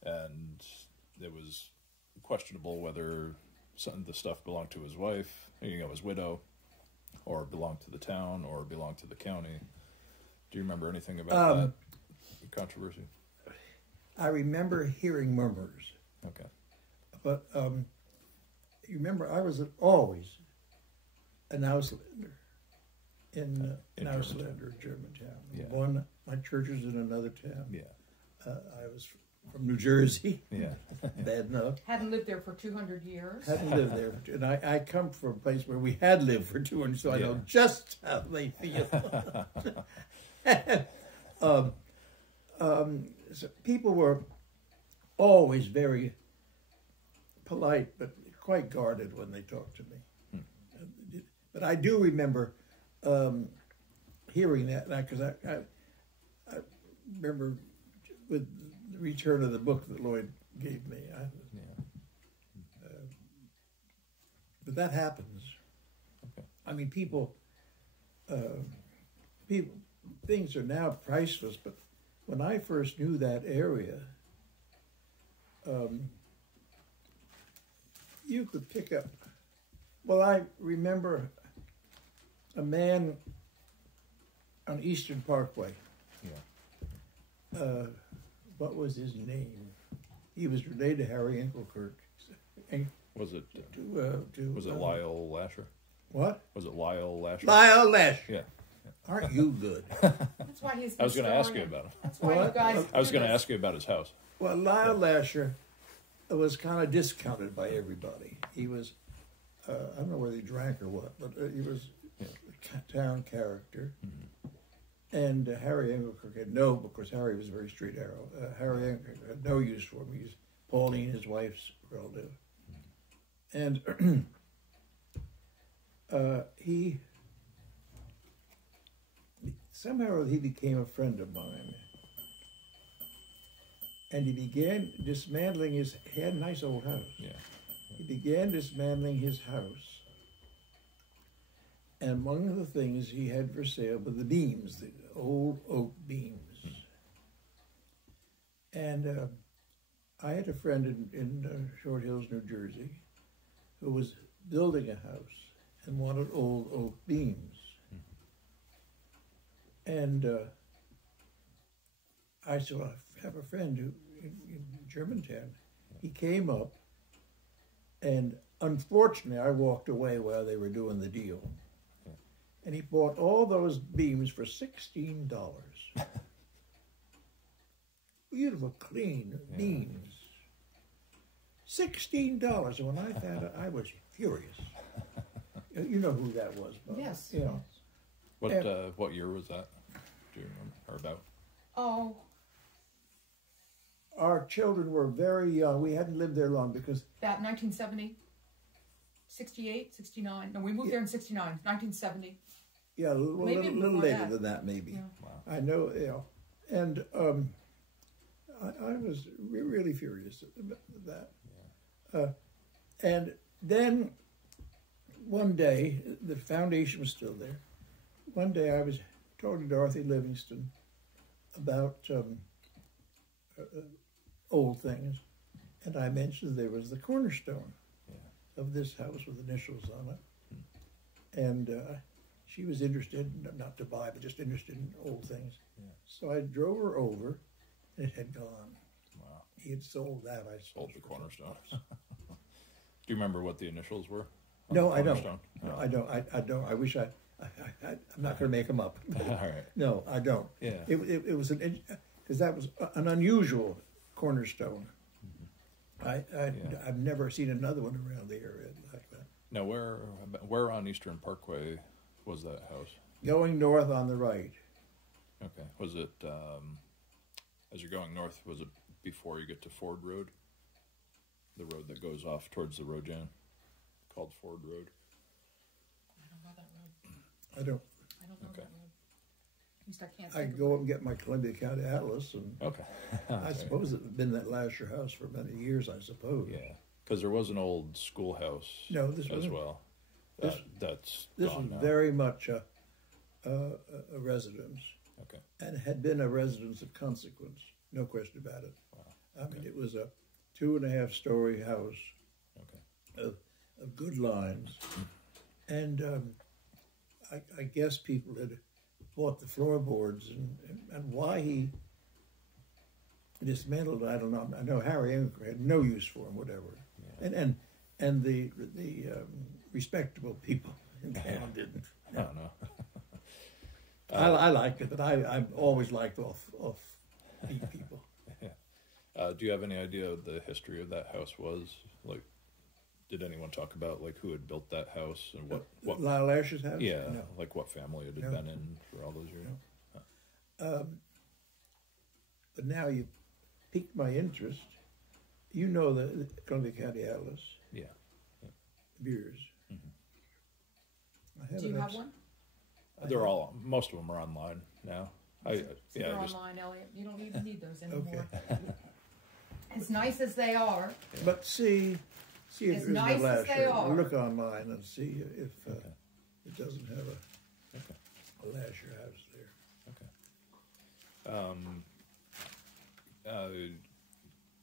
and it was questionable whether some of the stuff belonged to his wife, his widow, or belonged to the town, or belonged to the county. Do you remember anything about that controversy? I remember hearing murmurs, Okay. but you remember I was always an Auslander in Auslander, Germantown. Yeah. My church was in another town. Yeah. I was from New Jersey. Yeah. Bad enough. Hadn't lived there for 200 years. Hadn't lived there, and I come from a place where we had lived for 200, so I know just how they feel. So people were always very polite, but quite guarded when they talked to me. But I do remember hearing that, because I remember with the return of the book that Lloyd gave me. But that happens. Okay. I mean, people, things are now priceless, but when I first knew that area, you could pick up. Well, I remember a man on Eastern Parkway. Yeah. What was his name? He was related to Harry Ekert. Was it? Was it Lyle? Lyle Lasher? What? Was it Lyle Lasher? Lyle Lasher. Yeah. Aren't you good? That's why he's. I was going to ask you about him. That's why you guys. I was going to ask you about his house. Well, Lyle Lasher was kind of discounted by everybody. He was, I don't know whether he drank or what, but he was a town character. Mm-hmm. And Harry Ekert had no, because Harry was a very straight arrow. Harry Ekert had no use for him. He was Pauline, his wife's relative. And he became a friend of mine. And he began dismantling he had a nice old house. Yeah. He began dismantling his house. And among the things he had for sale were the beams, the old oak beams. And I had a friend in Short Hills, New Jersey, who was building a house and wanted old oak beams. And I said, well, I have a friend who in Germantown. He came up, and unfortunately, I walked away while they were doing the deal. And he bought all those beams for $16. Beautiful, clean beams. $16. And when I found it, I was furious. You know who that was, Bob. Yes. You know. What year was that? Do you remember? Or about? Oh. Our children were very young. We hadn't lived there long because... About 1976. 68, 69. No, we moved there in 69, 1970. Yeah, a little later than that, maybe. Yeah. Wow. I know, and I was really furious about that. Yeah. And then one day, the foundation was still there. One day I was talking to Dorothy Livingston about old things, and I mentioned there was the cornerstone of this house with initials on it. And she was interested, not to buy, but just interested in old things. Yeah. So I drove her over, and it had gone. Wow. He had sold that, I Sold the cornerstone. Do you remember what the initials were? No, I don't. Cornerstone? No, I don't. I don't. I wish I'm not going to make them up. All right. No, I don't. Yeah. It was because that was an unusual cornerstone. I've never seen another one around the area like that. Now, where on Eastern Parkway was that house? Going north on the right. Okay. Was it, as you're going north, was it before you get to Ford Road? The road that goes off towards the Rojan, called Ford Road? I don't know that road. I don't. I don't know Okay. that road. At least I can't I think of go it. up and get my Columbia County Atlas, and Okay. I suppose it had been that Lasher house for many years. I suppose. Yeah, because there was an old schoolhouse. No, this as wasn't. well. This- That's This gone was now. very much a residence, Okay. and had been a residence of consequence. No question about it. Wow. I mean, it was a 2.5-story house Okay. of good lines, and I guess people had bought the floorboards, and why he dismantled, I don't know. I know Harry Ingram had no use for them, whatever, Yeah. and the respectable people in town didn't. I don't know. I liked it, but I've always liked off people. Do you have any idea what the history of that house was? Like, did anyone talk about like who had built that house and what? Lyle Lasher's house? Yeah, No. like what family it had No. been in for all those years. No. But now you piqued my interest. You know the Columbia County Atlas, Yeah. Beers. I have Do you it have up- one? Most of them are online now. So they're online, Elliott. You don't even need those anymore. As nice as they are, But see if As there's nice a as they Lasher. are. Look online and see if Okay. it doesn't have Okay. a Lasher house there. Okay.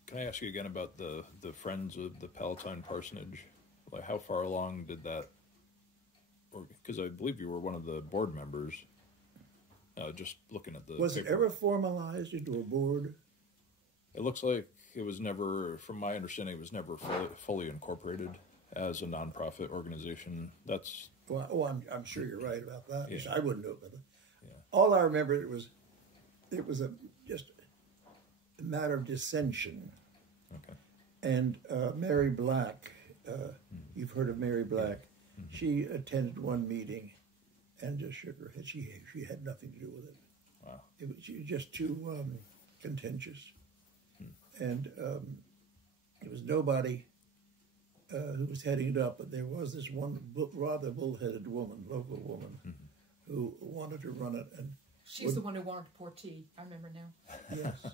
Can I ask you again about the Friends of the Palatine Parsonage? Like, how far along did that? Because I believe you were one of the board members. Just looking at the Was it paper. ever formalized into a board? It looks like it was never, from my understanding, it was never fully incorporated as a nonprofit organization. That's Well, I'm sure you're right about that. Yeah. I wouldn't know about that. Yeah. All I remember it was just a matter of dissension. okay. And Mary Black, you've heard of Mary Black. Mm-hmm. She attended one meeting and just shook her head. She had nothing to do with it. Wow. It was just too contentious. And it was nobody who was heading it up, but there was this one rather bullheaded woman, local woman, who wanted to run it. And she's the one who wanted to pour tea. I remember now. yes,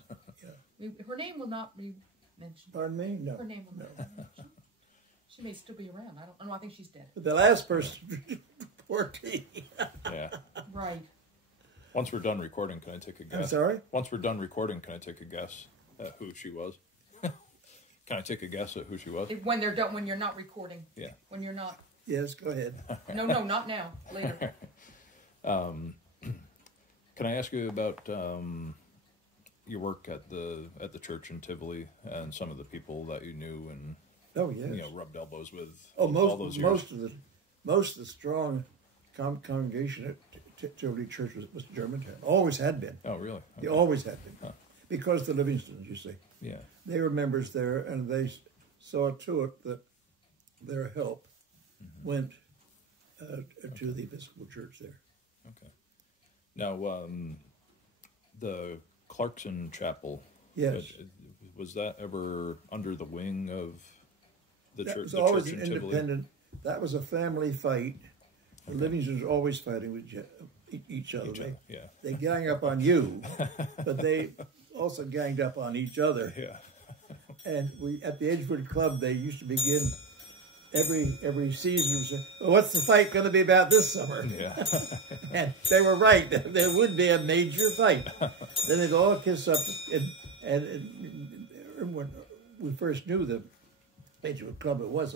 yeah. Her name will not be mentioned. Pardon me? No. Her name will not be mentioned. She may still be around. I don't know. I think she's dead. But the last person pour tea. Yeah. Right. Once we're done recording, can I take a guess? I'm sorry? Once we're done recording, can I take a guess at who she was? Can I take a guess at who she was? When they're done, when you're not recording. Yeah. When you're not. Yes, go ahead. No, not now. Later. Can I ask you about your work at the church in Tivoli and some of the people that you knew and Oh, yes. rubbed elbows with Oh, all those years? most of the strong congregation at Tivoli Church was Germantown. Always had been. Oh, really? They Okay. always had been. Huh. Because the Livingstons, you see. Yeah. They were members there, and they saw to it that their help went to the Episcopal Church there. Okay. Now, the Clarkson Chapel. Yes. Was that ever under the wing of the That church? was The always church an in Tivoli? independent that was a family fight. The Livingstons always fighting with each other. They gang up on you, but they also ganged up on each other. Yeah. And we, at the Edgewood Club, they used to begin every season, say, well, what's the fight going to be about this summer? Yeah. And they were right. There would be a major fight. Then they'd all kiss up. And when we first knew the Edgewood Club, it was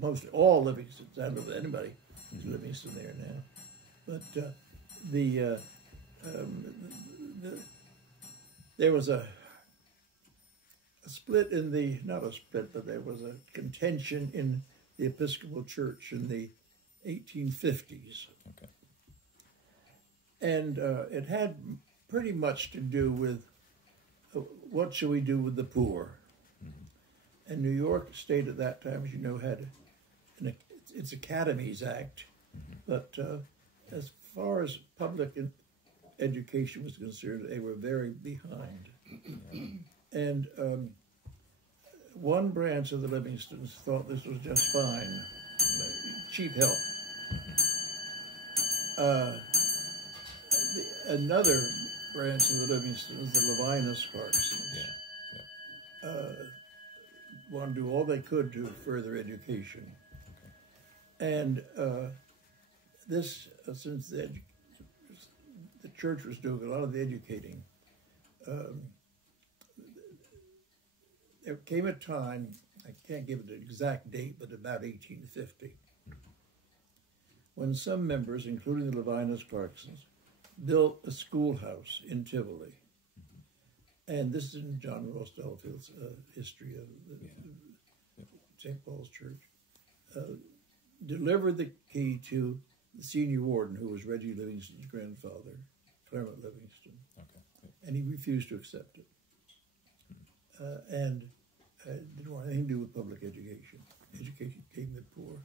mostly all Livingstons. I don't know if anybody is Livingston there now. But there was a split in the, not a split, but there was a contention in the Episcopal Church in the 1850s. Okay. And it had pretty much to do with what should we do with the poor. Mm-hmm. And New York State at that time, as you know, had its Academies Act. Mm-hmm. But as far as public education was concerned, they were very behind. And one branch of the Livingstons thought this was just fine, cheap help. Another branch of the Livingstons, the Levinus Clarksons, wanted to do all they could to further education. Okay. And this, since the church was doing a lot of the educating, there came a time, I can't give it an exact date, but about 1850, when some members, including the Levinus Clarksons, built a schoolhouse in Tivoli. And this is in John Ross Delafield's history of the St. Paul's Church. Delivered the key to the senior warden, who was Reggie Livingston's grandfather, Clermont Livingston. Okay. And he refused to accept it. And didn't want anything to do with public education. Education came to the poor.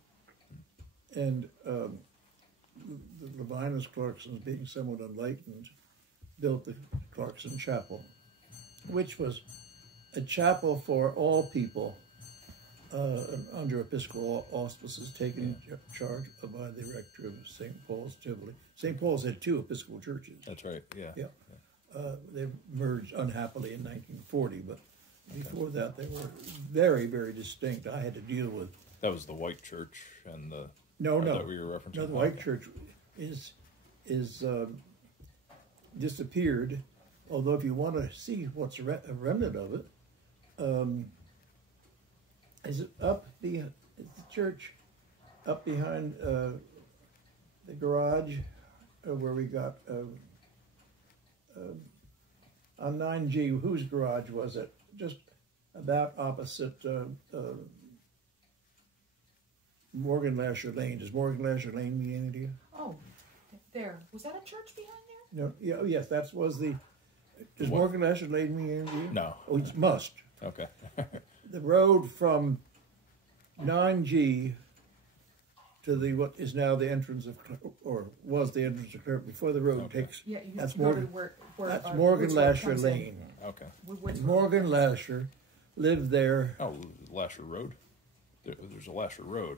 And the Levinus Clarksons, being somewhat enlightened, built the Clarkson Chapel, which was a chapel for all people under Episcopal auspices, taken in charge by the rector of St. Paul's, Tivoli. St. Paul's had two Episcopal churches. That's right, yeah. They merged unhappily in 1940, but before that they were very, very distinct. I had to deal with... That was the White Church and the... No. That we were referencing. No, the White Church is disappeared. Although, if you want to see what's a remnant of it, is the church up behind the garage where we got on 9G. Whose garage was it? Just about opposite Morgan Lasher Lane. Does Morgan Lasher Lane mean anything to you? Oh, there. Was that a church behind there? No. Yeah. Oh, yes. That was the. Does Morgan Lasher Lane mean anything to you? No. Oh, it must. Okay. The road from 9G to the what is now the entrance of, or was the entrance of Clermont before the road takes. Yeah, that's go Morgan. to where That's Morgan Lasher Lane. Okay. Morgan Lasher lived there. Oh, Lasher Road. There's a Lasher Road.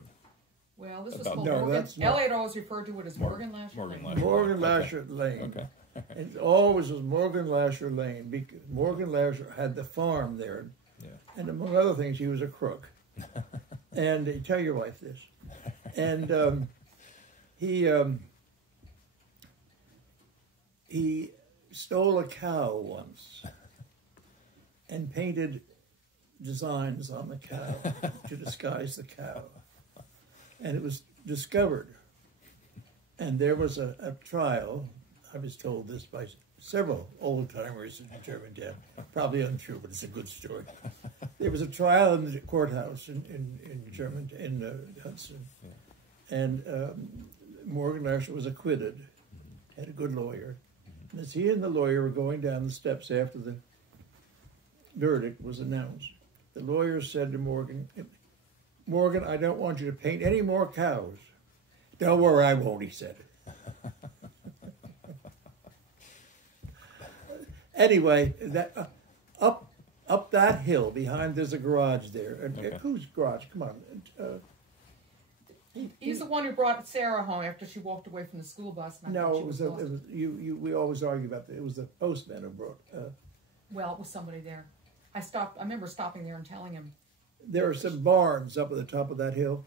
Well, this is About- called No, Morgan. that's not- Elliott always referred to it as Morgan Lasher. Morgan Lane. Lasher. Morgan Okay. Lasher Lane. Okay. It always was Morgan Lasher Lane because Morgan Lasher had the farm there. Yeah. And among other things, he was a crook. And tell your wife this. And he stole a cow once and painted designs on the cow to disguise the cow. And it was discovered. And there was a trial. I was told this by several old-timers in Germantown. Probably untrue, but it's a good story. There was a trial in the courthouse in Germantown, in Hudson. Yeah. And Morgan Lasher was acquitted, had a good lawyer. And as he and the lawyer were going down the steps after the verdict was announced, the lawyer said to Morgan, "Morgan, I don't want you to paint any more cows." "Don't worry, I won't," he said. Anyway, that up that hill behind, there's a garage there. And Okay. whose garage? Come on. He's the one who brought Sarah home after she walked away from the school bus. And I thought she was lost. We always argue about that. It was the postman who brought. Well, it was somebody there. I remember stopping there and telling him. There are some barns up at the top of that hill.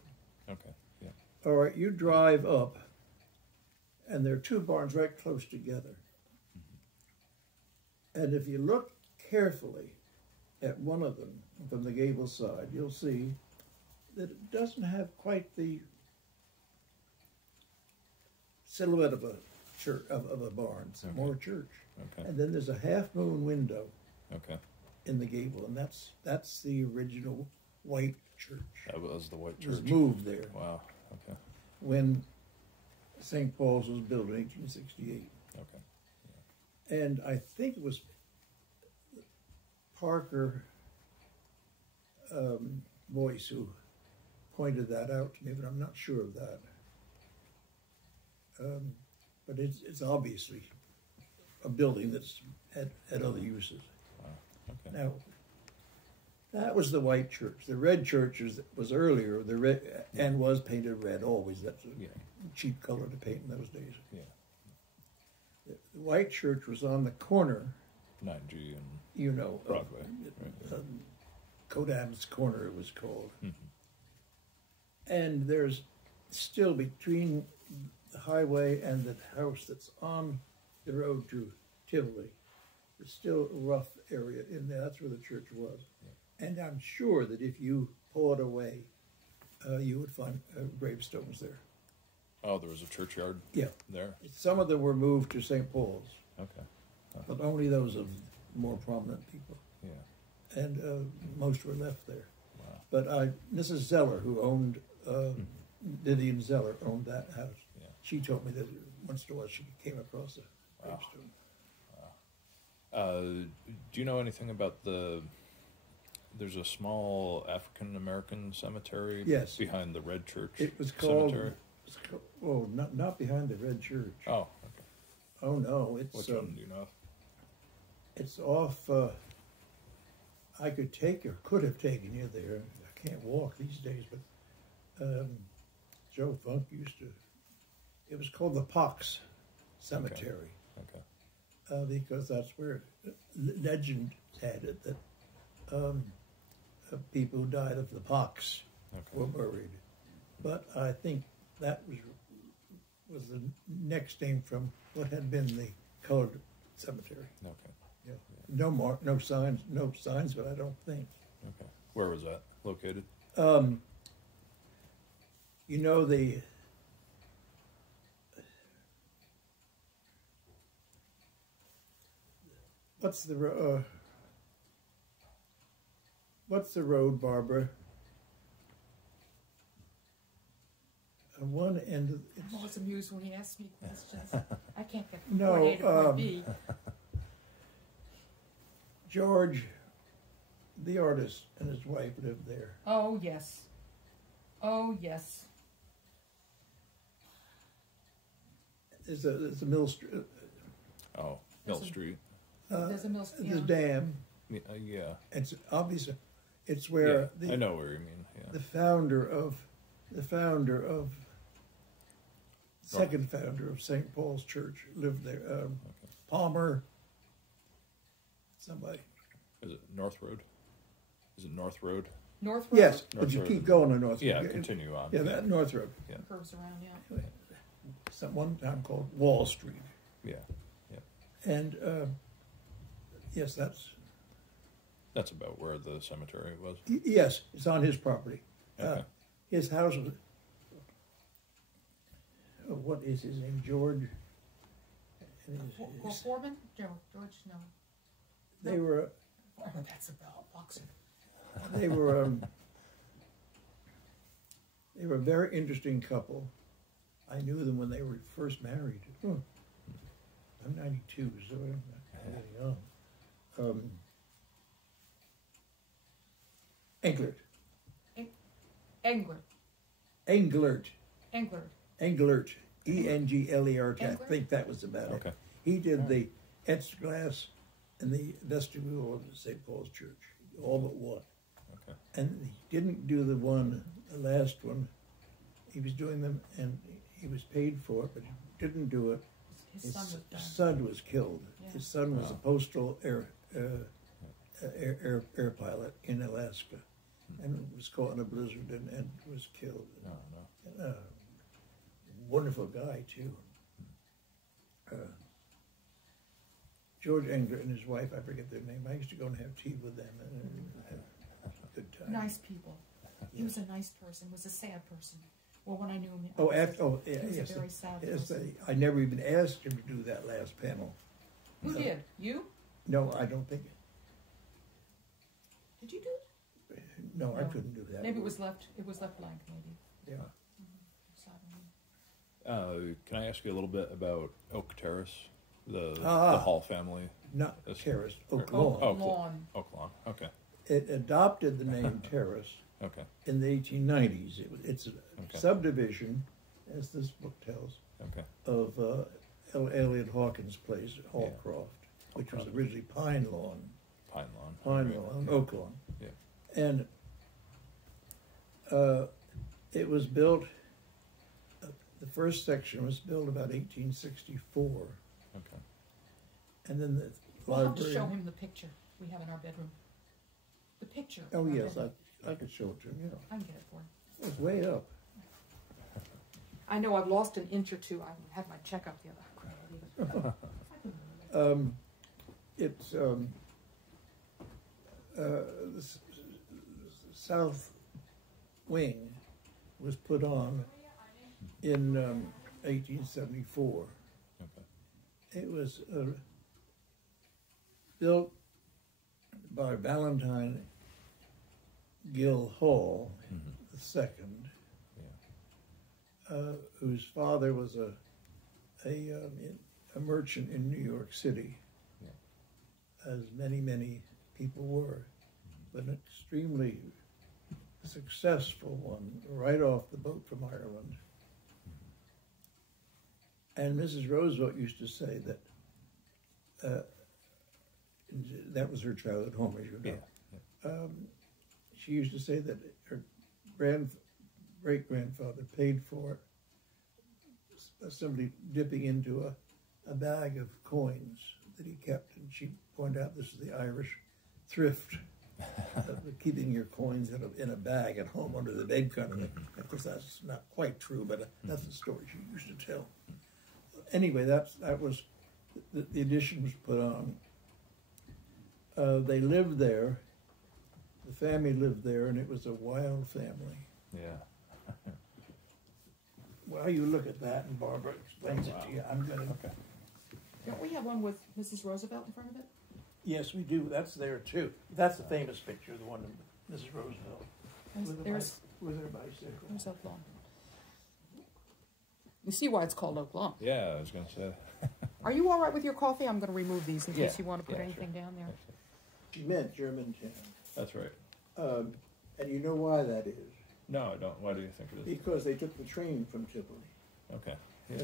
Okay. Yeah. All right, you drive up, and there are two barns right close together. And if you look carefully at one of them from the gable side, you'll see that it doesn't have quite the silhouette of a church, of a barn. It's more a church. Okay. And then there's a half-moon window. Okay. In the gable, and that's the original white church. That was the white It was church. moved there Wow. Okay. when St. Paul's was built in 1868. Okay. And I think it was Parker Boyce who pointed that out to me, but I'm not sure of that. But it's obviously a building that's had other uses. Okay. Now, that was the white church. The red church was earlier, the red, and was painted red always. That's a cheap color to paint in those days. Yeah. The white church was on the corner. 9G and Broadway. Kodam's Corner, it was called. Mm-hmm. And there's still between the highway and the house that's on the road to Tivoli, there's still a rough area in there. That's where the church was. Yeah. And I'm sure that if you pull it away, you would find gravestones there. Oh, there was a churchyard there? Some of them were moved to St. Paul's. Okay. But only those of more prominent people. Yeah. And most were left there. Wow. But Mrs. Zeller, who owned, Vivian Zeller, owned that house. Yeah. She told me that once in a while she came across a gravestone. Do you know anything about there's a small African-American cemetery behind the Red Church It was called, cemetery? Not behind the Red Church. Oh, okay. Oh, no. Which one do you know? It's off, I could have taken you there. I can't walk these days, but Joe Funk used to, it was called the Pox Cemetery. Okay. Because that's where legend had it that people who died of the pox were buried. But I think that was the next name from what had been the colored cemetery. Okay. Yeah. No signs, but I don't think. Okay. Where was that located? What's the road, Barbara? On one end of I'm always amused when he asks me questions. I can't get No, point A to point B. George, the artist, and his wife lived there. Oh, yes. Oh, yes. There's a Mill Street. Mill Street. There's a Mill Street. The dam. Yeah. It's obviously, it's where I know where you mean. Yeah. The second founder of St. Paul's Church lived there. Palmer. Somebody. Is it North Road? Is it North Road? North Road? Yes, North but you Road. keep going on North Road. Yeah, continue on. Yeah, that North Road. Yeah. Curves around, yeah. One time called Wall Street. Yeah. And yes, that's about where the cemetery was. Yes, it's on his property. Okay. His house was. What is his name? George. Foreman? George? No. They were. Oh, that's about boxing. They were a very interesting couple. I knew them when they were first married. I'm 92, so I'm not really young. Englert. Englert. I think that was about it. He did the etched glass and the vestibule of St. Paul's Church, all but one. And he didn't do the last one. he was doing them, and he was paid for it, but he didn't do it. His son was done. son was killed. Yeah. His son was a postal air pilot in Alaska, and was caught in a blizzard and was killed. No. Wonderful guy too. George Engler and his wife, I forget their name. I used to go and have tea with them and have a good time. Nice people. He was a nice person. Was a sad person. Well, when I knew him, He was a very sad person. I never even asked him to do that last panel. Who did? You? No, I don't think. Did you do it? No, I couldn't do that. Maybe it was left. It was left blank. Maybe. Yeah. Can I ask you a little bit about Oak Terrace, the Hall family? Not Terrace, Oak Lawn. Lawn. Oak Lawn. Okay. It adopted the name Terrace Okay. in the 1890s. It's a subdivision, as this book tells, Okay. of Elliott Hawkins' place, Holcroft, which was originally Pine Lawn, Oak Lawn. Yeah. And it was built, the first section was built about 1864. Okay. And then the We'll have library... to show him the picture we have in our bedroom. The picture. Oh, in our yes, bedroom. I could show it to him, yeah. I can get it for him. It was way up. I know I've lost an inch or two. I had my checkup the other. It's the south wing was put on in 1874. Okay. It was built by Valentine Gill Hall II, whose father was a merchant in New York City, as many people were, but an extremely successful one right off the boat from Ireland. And Mrs. Roosevelt used to say that that was her childhood home, as you know. Yeah. She used to say that her great-grandfather paid for it, somebody dipping into a bag of coins that he kept, and she pointed out this is the Irish thrift, keeping your coins in a bag at home under the bed kind of thing. Of course, that's not quite true, but that's the story she used to tell. Anyway, that was the addition was put on. They lived there. The family lived there, and it was a wild family. Yeah. While you look at that, and Barbara explains it to you, I'm going to... Okay. Don't we have one with Mrs. Roosevelt in front of it? Yes, we do. That's there, too. That's the famous picture, the one of Mrs. Roosevelt. With her bicycle. There's Oak Lawn. You see why it's called Oak Lawn. Yeah, I was going to say. Are you all right with your coffee? I'm going to remove these in case Yeah. you want to put Yeah, anything sure. down there. She meant Germantown. That's right. And you know why that is? No, I don't. Why do you think it is? Because they took the train from Tivoli. Okay. Yeah.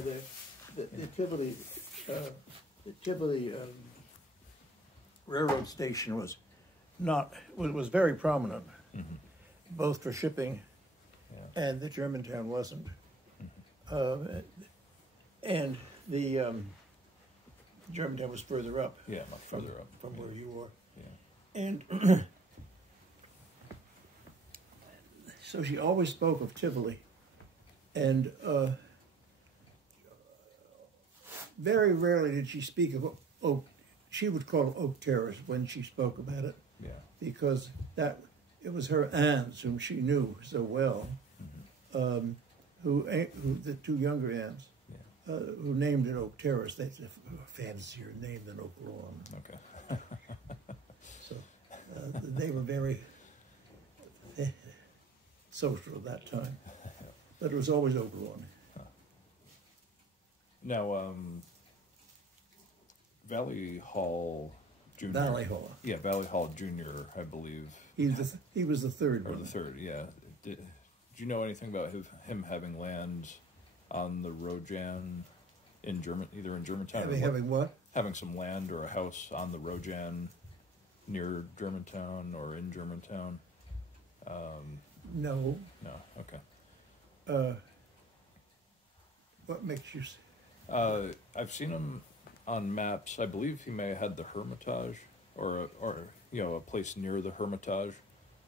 The Tivoli railroad station was very prominent, both for shipping, and the Germantown wasn't. And the Germantown was further up. Yeah, much further up from where you were. Yeah. And so she always spoke of Tivoli, and very rarely did she speak of Oak. She would call it Oak Terrace when she spoke about it, because it was her aunts whom she knew so well, who the two younger aunts, who named it Oak Terrace. They said a fancier name than Oak Lawn. Okay. So they were very social at that time, but it was always Oak Lawn. Now, Valley Hall Jr. Valley Hall. Yeah, Valley Hall Jr., I believe. He was the third Or one. the third, yeah. Did you know anything about him having land on the Rojan either in Germantown Having what? Having some land or a house on the Rojan near Germantown or in Germantown? No. No, okay. What makes you? I've seen him on maps. I believe he may have had the Hermitage, or a place near the Hermitage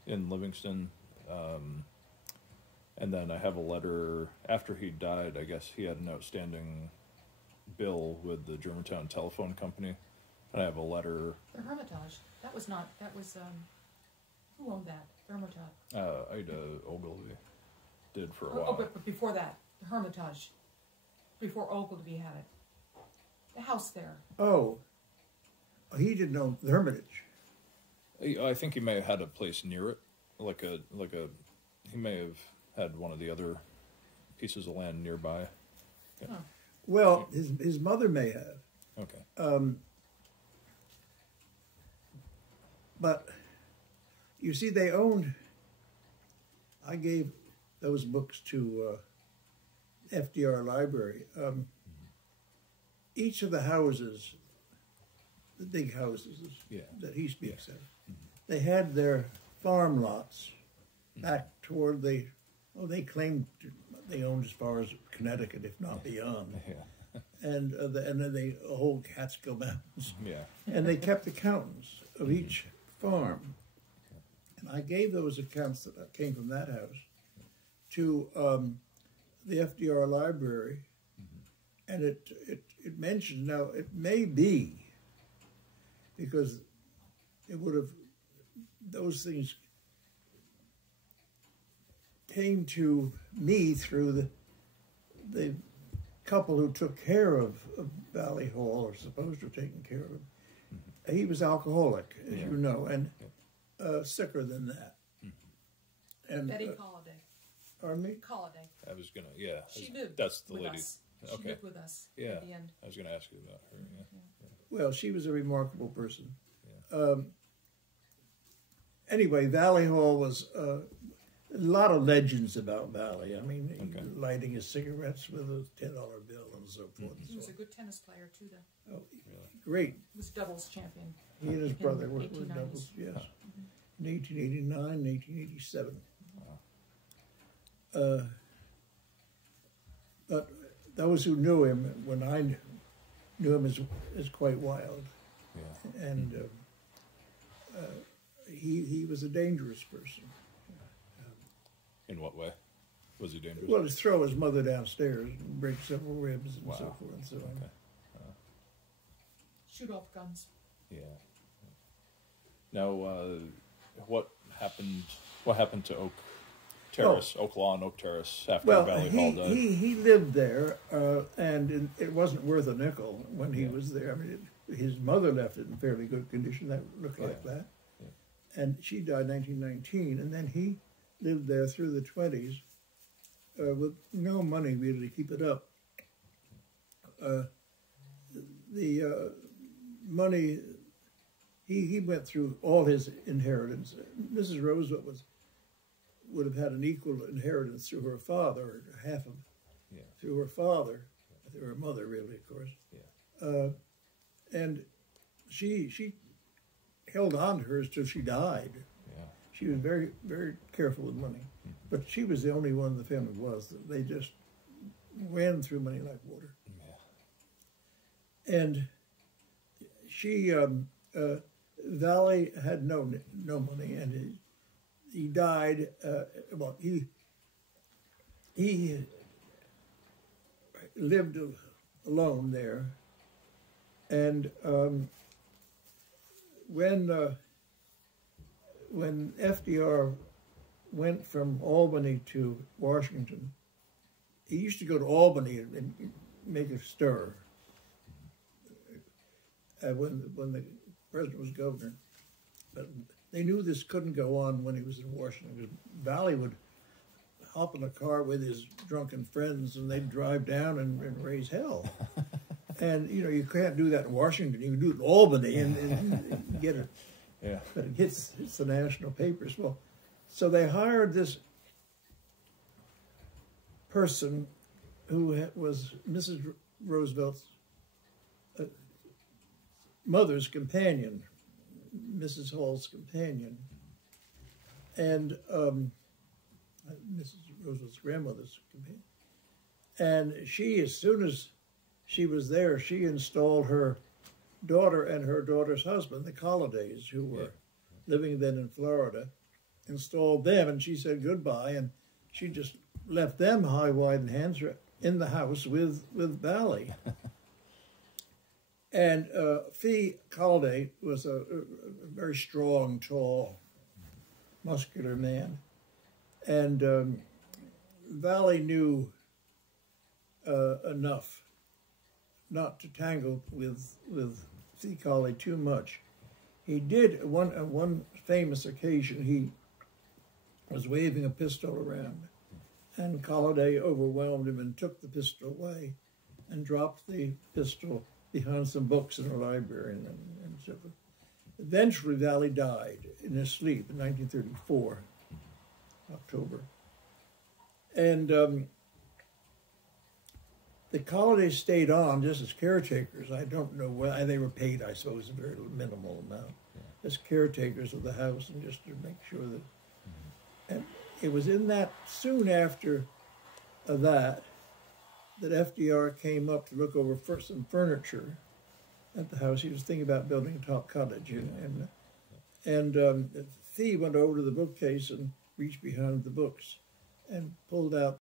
in Livingston. And then I have a letter after he died. I guess he had an outstanding bill with the Germantown Telephone Company, and I have a letter. The Hermitage. That was not. That was. Who owned that? The Hermitage. Ida Ogilvy did for a while. Oh, but before that, the Hermitage. Before Ogilvy had it. The house there. Oh, he didn't own the Hermitage. I think he may have had a place near it, he may have had one of the other pieces of land nearby. Yeah. Huh. Well, his mother may have. Okay. But you see, they owned. I gave those books to FDR Library. Each of the houses, the big houses that he speaks of, they had their farm lots back toward they claimed they owned as far as Connecticut, if not beyond. Yeah. And then they whole Catskill Mountains. Yeah. And they kept accounts of each farm. And I gave those accounts that came from that house to the FDR Library, and it mentioned, now it may be, because it would have, those things came to me through the couple who took care of Valley Hall, or supposed to have taken care of him. He was alcoholic, as you know, and sicker than that. And Betty Colladay. Pardon me? Colladay. I was gonna, She lived That's the with lady. us. She Okay. lived with us Yeah. at the end. I was gonna ask you about her. Yeah. Well, she was a remarkable person. Anyway, Valley Hall was a lot of legends about Valley. I mean, lighting his cigarettes with a $10 bill and so forth. He was a good tennis player too, though. Oh, great. He was doubles champion. He and his In brother were 1890s. doubles, yes. In 1889 and 1887. But those who knew him, when I knew him, as quite wild. Yeah. And he was a dangerous person. In what way? Was he dangerous? Well, to throw his mother downstairs and break several ribs and so forth and so on. Okay. Shoot off guns. Yeah. Now, what happened? What happened to Oak Terrace, Oak Lawn, Oak Terrace after Valley Hall died? he lived there, and it wasn't worth a nickel when he was there. I mean, his mother left it in fairly good condition. That looked like that, and she died in 1919, and then he lived there through the 20s with no money really to keep it up. The money, he went through all his inheritance. Mrs. Roosevelt would have had an equal inheritance through her father, or half of through her father, through her mother, really, of course. Yeah. And she held on to hers till she died. Yeah. She was very, very careful with money. But she was the only one in the family they just ran through money like water. Yeah. And she, Valley had no money, and he died. He lived alone there, and when FDR went from Albany to Washington, he used to go to Albany and make a stir. When the president was governor, but they knew this couldn't go on when he was in Washington, because Valley would hop in a car with his drunken friends, and they'd drive down and raise hell. And you can't do that in Washington. You can do it in Albany and get it. Yeah. But it hits the national papers. Well, so they hired this person who was Mrs. Roosevelt's mother's companion, Mrs. Hall's companion, and Mrs. Roosevelt's grandmother's companion. And she, as soon as she was there, she installed her daughter and her daughter's husband, the Colladays, who were living then in Florida, installed them, and she said goodbye, and she just left them high, wide, and hands in the house with Valley. And Fee Colladay was a very strong, tall, muscular man. And Valley knew enough not to tangle with Fee Colladay too much. He did, on one famous occasion, he was waving a pistol around, and Colladay overwhelmed him and took the pistol away and dropped the pistol behind some books in a library. And so eventually Valley died in his sleep in 1934, October. And the Colladays stayed on just as caretakers. I don't know why they were paid, I suppose, a very minimal amount, as caretakers of the house, and just to make sure that. And it was in that, soon after that FDR came up to look over some furniture at the house. He was thinking about building a top cottage, and Fee went over to the bookcase and reached behind the books and pulled out